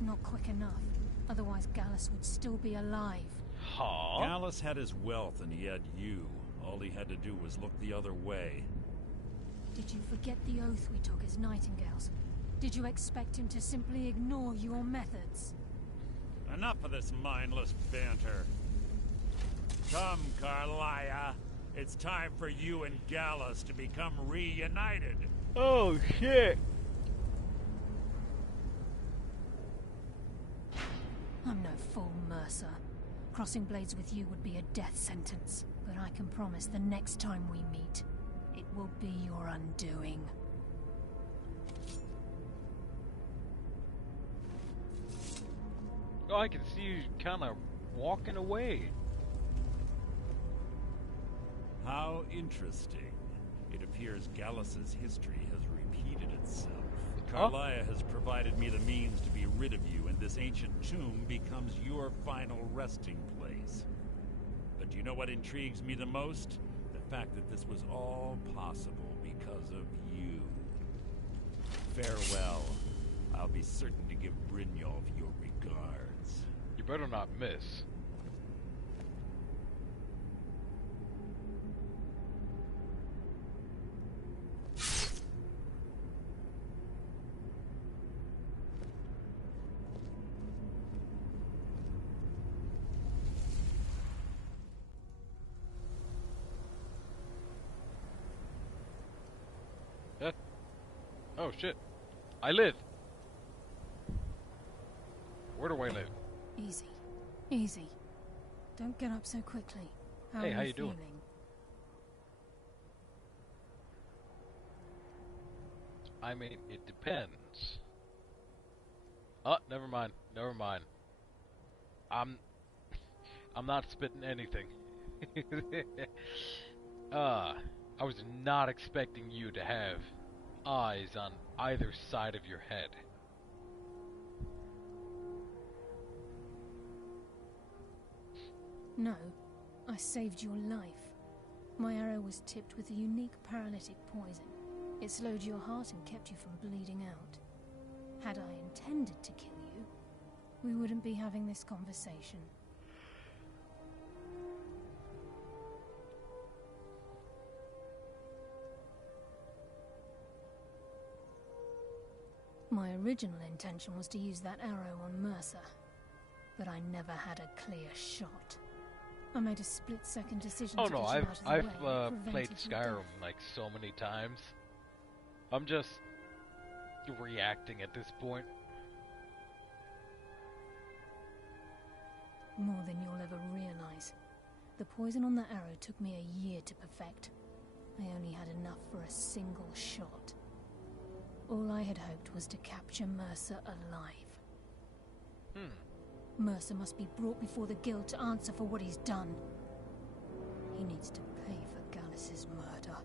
Not quick enough. Otherwise Gallus would still be alive. Huh? Gallus had his wealth and he had you. All he had to do was look the other way. Did you forget the oath we took as Nightingales? Did you expect him to simply ignore your methods? Enough of this mindless banter. Come, Carlia. It's time for you and Gallus to become reunited. Oh, shit. I'm no fool, Mercer. Crossing blades with you would be a death sentence. But I can promise the next time we meet, it will be your undoing. Oh, I can see you kind of walking away. How interesting. It appears Gallus's history has repeated itself. Carlia has provided me the means to be rid of you, and this ancient tomb becomes your final resting place. But do you know what intrigues me the most? The fact that this was all possible because of you. Farewell. I'll be certain to give Brynjolf your regards. You better not miss. Oh shit. I live. Where do I live? Easy. Easy. Don't get up so quickly. Hey, how are you doing? feeling? I mean, it depends. Oh, never mind. Never mind. I'm not spitting anything. I was not expecting you to have eyes on either side of your head. No, I saved your life. My arrow was tipped with a unique paralytic poison. It slowed your heart and kept you from bleeding out. Had I intended to kill you, we wouldn't be having this conversation. My original intention was to use that arrow on Mercer, but I never had a clear shot. I made a split-second decision Oh to no, get you out of the I've way and played prevented your Skyrim death. like so many times. I'm just reacting at this point. More than you'll ever realize. The poison on that arrow took me a year to perfect. I only had enough for a single shot. All I had hoped was to capture Mercer alive. Mercer must be brought before the guild to answer for what he's done. He needs to pay for Gallus's murder.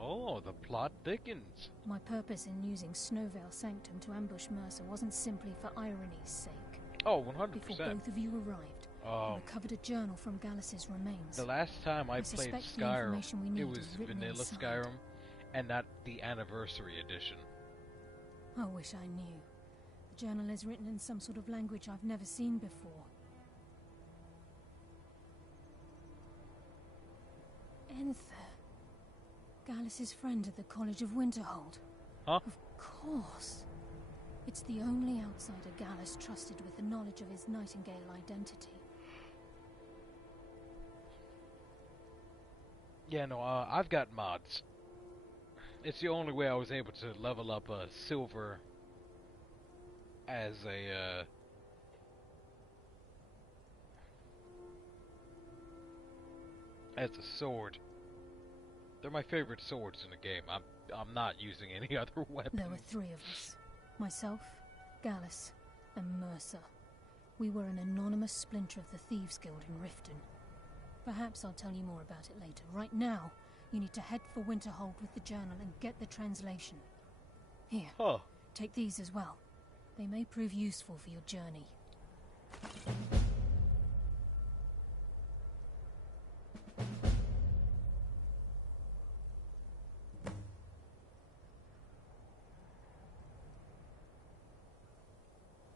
Oh, the plot thickens. My purpose in using Snowvale Sanctum to ambush Mercer wasn't simply for irony's sake. Oh, 100%. Before both of you arrived, I recovered a journal from Gallus's remains. The last time I played Skyrim, it was vanilla inside. Skyrim, and not the anniversary edition. I wish I knew. The journal is written in some sort of language I've never seen before. Enther. Gallus's friend at the College of Winterhold. Huh? Of course. It's the only outsider Gallus trusted with the knowledge of his Nightingale identity. Yeah, no, I've got mods. It's the only way I was able to level up Silver as a sword. They're my favorite swords in the game. I'm not using any other weapon. There were 3 of us. Myself, Gallus, and Mercer. We were an anonymous splinter of the Thieves Guild in Riften. Perhaps I'll tell you more about it later. Right now, you need to head for Winterhold with the journal and get the translation. Here, take these as well. They may prove useful for your journey.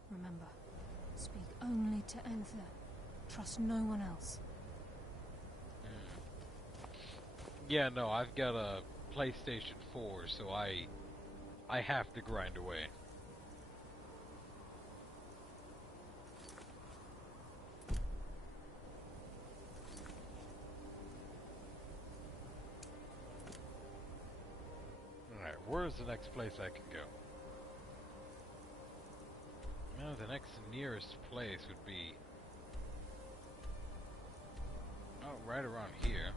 Remember, speak only to Enther. Trust no one else. Yeah, no, I've got a PlayStation 4, so I have to grind away. Alright, where's the next place I can go? No, the next nearest place would be... oh, right around here.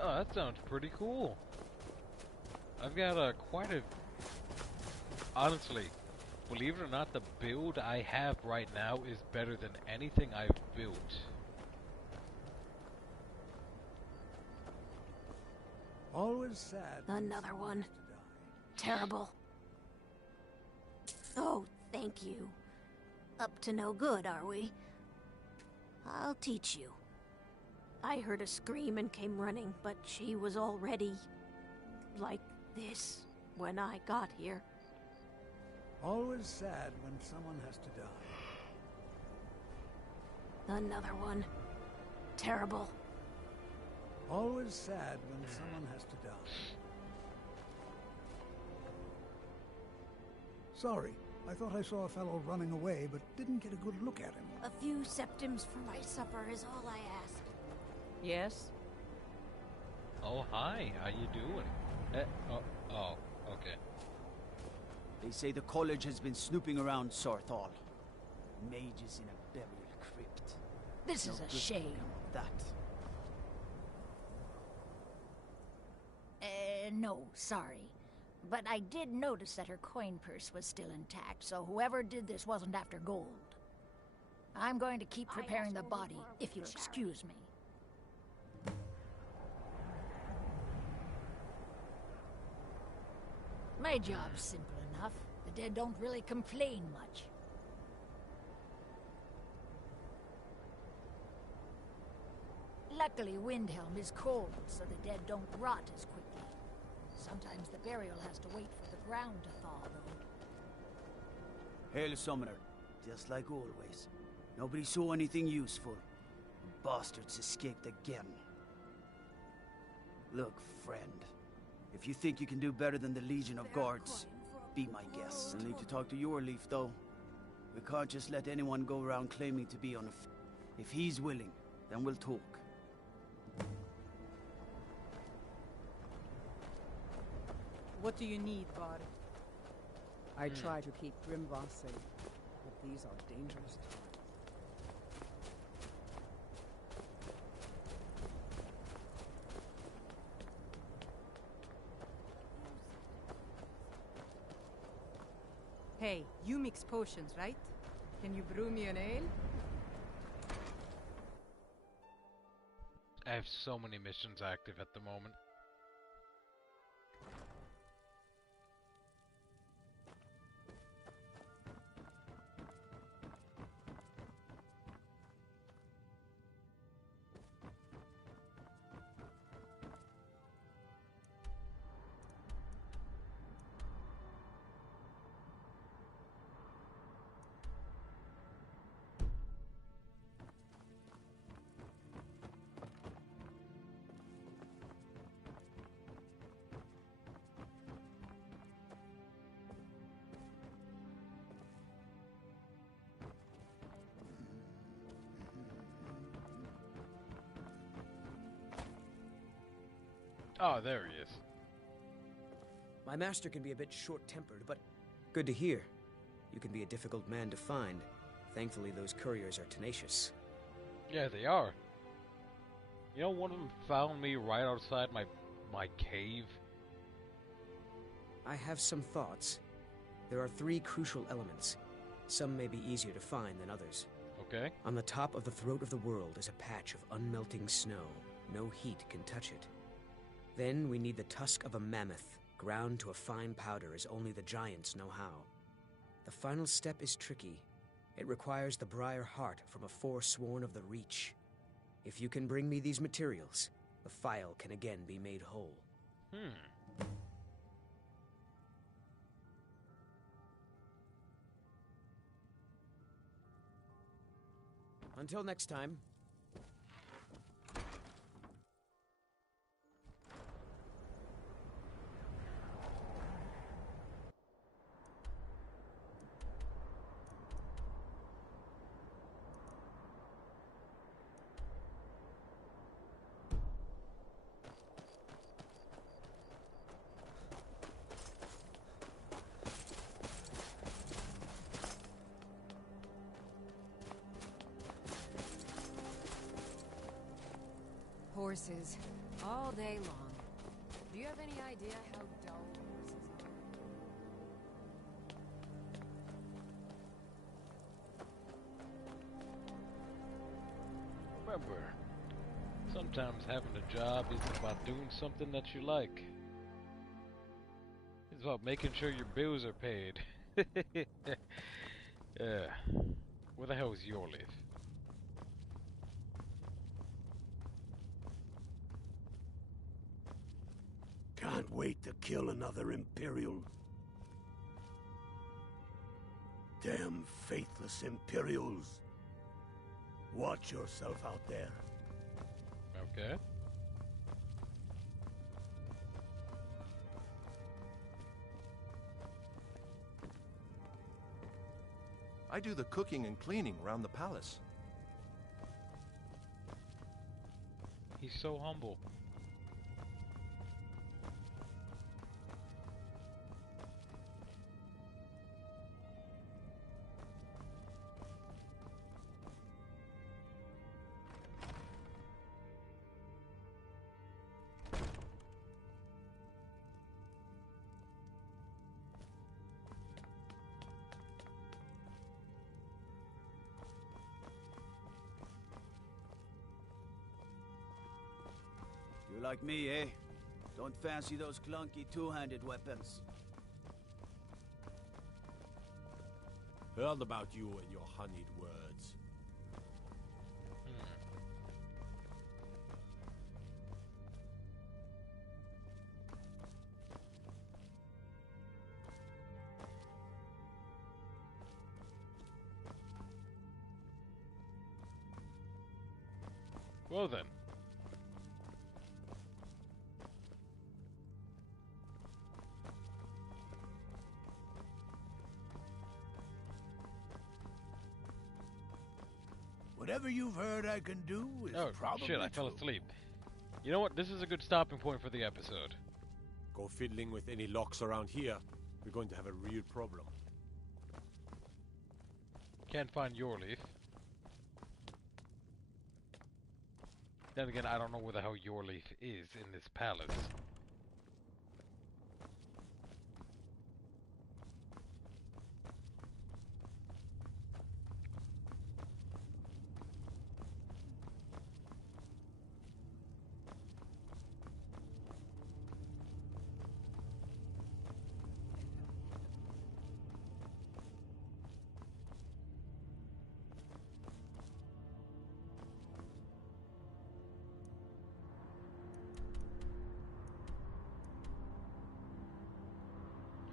Oh, that sounds pretty cool. I've got quite a... honestly, believe it or not, the build I have right now is better than anything I've built. Always sad. Another one. Terrible. Oh, thank you. Up to no good, are we? I'll teach you. I heard a scream and came running, but she was already... like this when I got here. Always sad when someone has to die. Another one. Terrible. Always sad when someone has to die. Sorry, I thought I saw a fellow running away, but didn't get a good look at him. A few septims for my supper is all I ask. Yes? Oh, hi. How you doing? Oh, okay. They say the college has been snooping around Sorthal. Mages in a burial crypt. This is a shame. That. No, sorry. But I did notice that her coin purse was still intact, so whoever did this wasn't after gold. I'm going to keep preparing the body, if you'll excuse me. My job's simple enough. The dead don't really complain much. Luckily, Windhelm is cold, so the dead don't rot as quickly. Sometimes the burial has to wait for the ground to thaw, though. Hail, Summoner. Just like always. Nobody saw anything useful. The bastards escaped again. Look, friend. If you think you can do better than the Legion of Guards, be my guest. I need to talk to your Leaf, though. We can't just let anyone go around claiming to be on a... If he's willing, then we'll talk. What do you need, Bard? I try to keep Grimvar safe, but these are dangerous times. Hey, you mix potions, right? Can you brew me an ale? I have so many missions active at the moment. Oh, there he is. My master can be a bit short-tempered, but good to hear. You can be a difficult man to find. Thankfully, those couriers are tenacious. Yeah, they are. You know, one of them found me right outside my cave. I have some thoughts. There are 3 crucial elements. Some may be easier to find than others. Okay. On the top of the throat of the world is a patch of unmelting snow. No heat can touch it. Then we need the tusk of a mammoth, ground to a fine powder as only the giants know how. The final step is tricky. It requires the briar heart from a forsworn of the Reach. If you can bring me these materials, the file can again be made whole. Until next time. Horses, all day long. Do you have any idea how dull horses are? Remember, sometimes having a job isn't about doing something that you like. It's about making sure your bills are paid. Yeah. Where the hell is your live? Can't wait to kill another Imperial. Damn faithless Imperials. Watch yourself out there. Okay. I do the cooking and cleaning around the palace. He's so humble. You're like me, eh? Don't fancy those clunky two-handed weapons. Heard about you and your honeyed words. Well then. Whatever you've heard I can do is probably shit, I fell asleep. You know what? This is a good stopping point for the episode. Go fiddling with any locks around here. We're going to have a real problem. Can't find your leaf. Then again, I don't know where the hell your leaf is in this palace.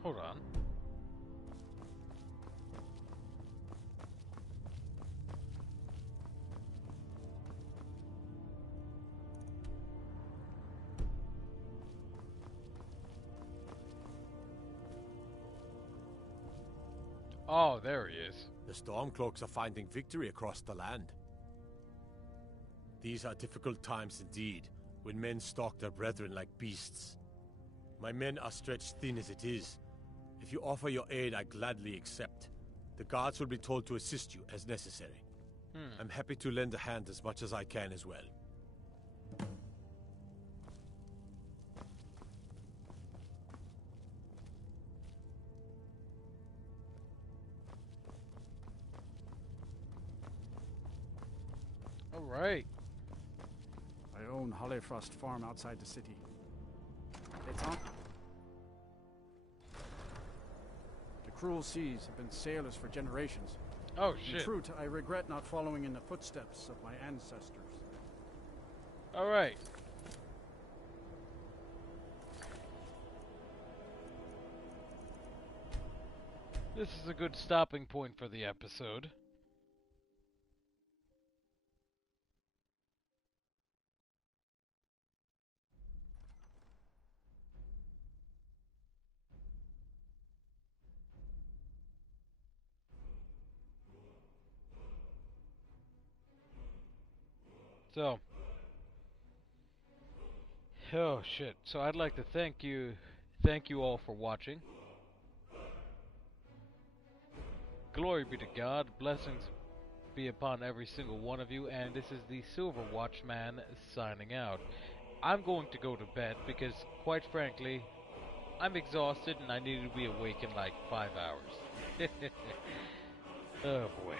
Hold on. Oh, there he is. The Stormcloaks are finding victory across the land. These are difficult times indeed, when men stalk their brethren like beasts. My men are stretched thin as it is. If you offer your aid, I gladly accept. The guards will be told to assist you as necessary. I'm happy to lend a hand as much as I can as well. All right. I own Hollyfrost Farm outside the city. It's on. The cruel seas have been sailors for generations. Oh, In shit. truth, I regret not following in the footsteps of my ancestors. All right. This is a good stopping point for the episode. So, oh shit. So I'd like to thank you all for watching. Glory be to God, blessings be upon every single one of you, and this is the Silver Watchman signing out. I'm going to go to bed because, quite frankly, I'm exhausted and I need to be awake in like 5 hours. Oh boy.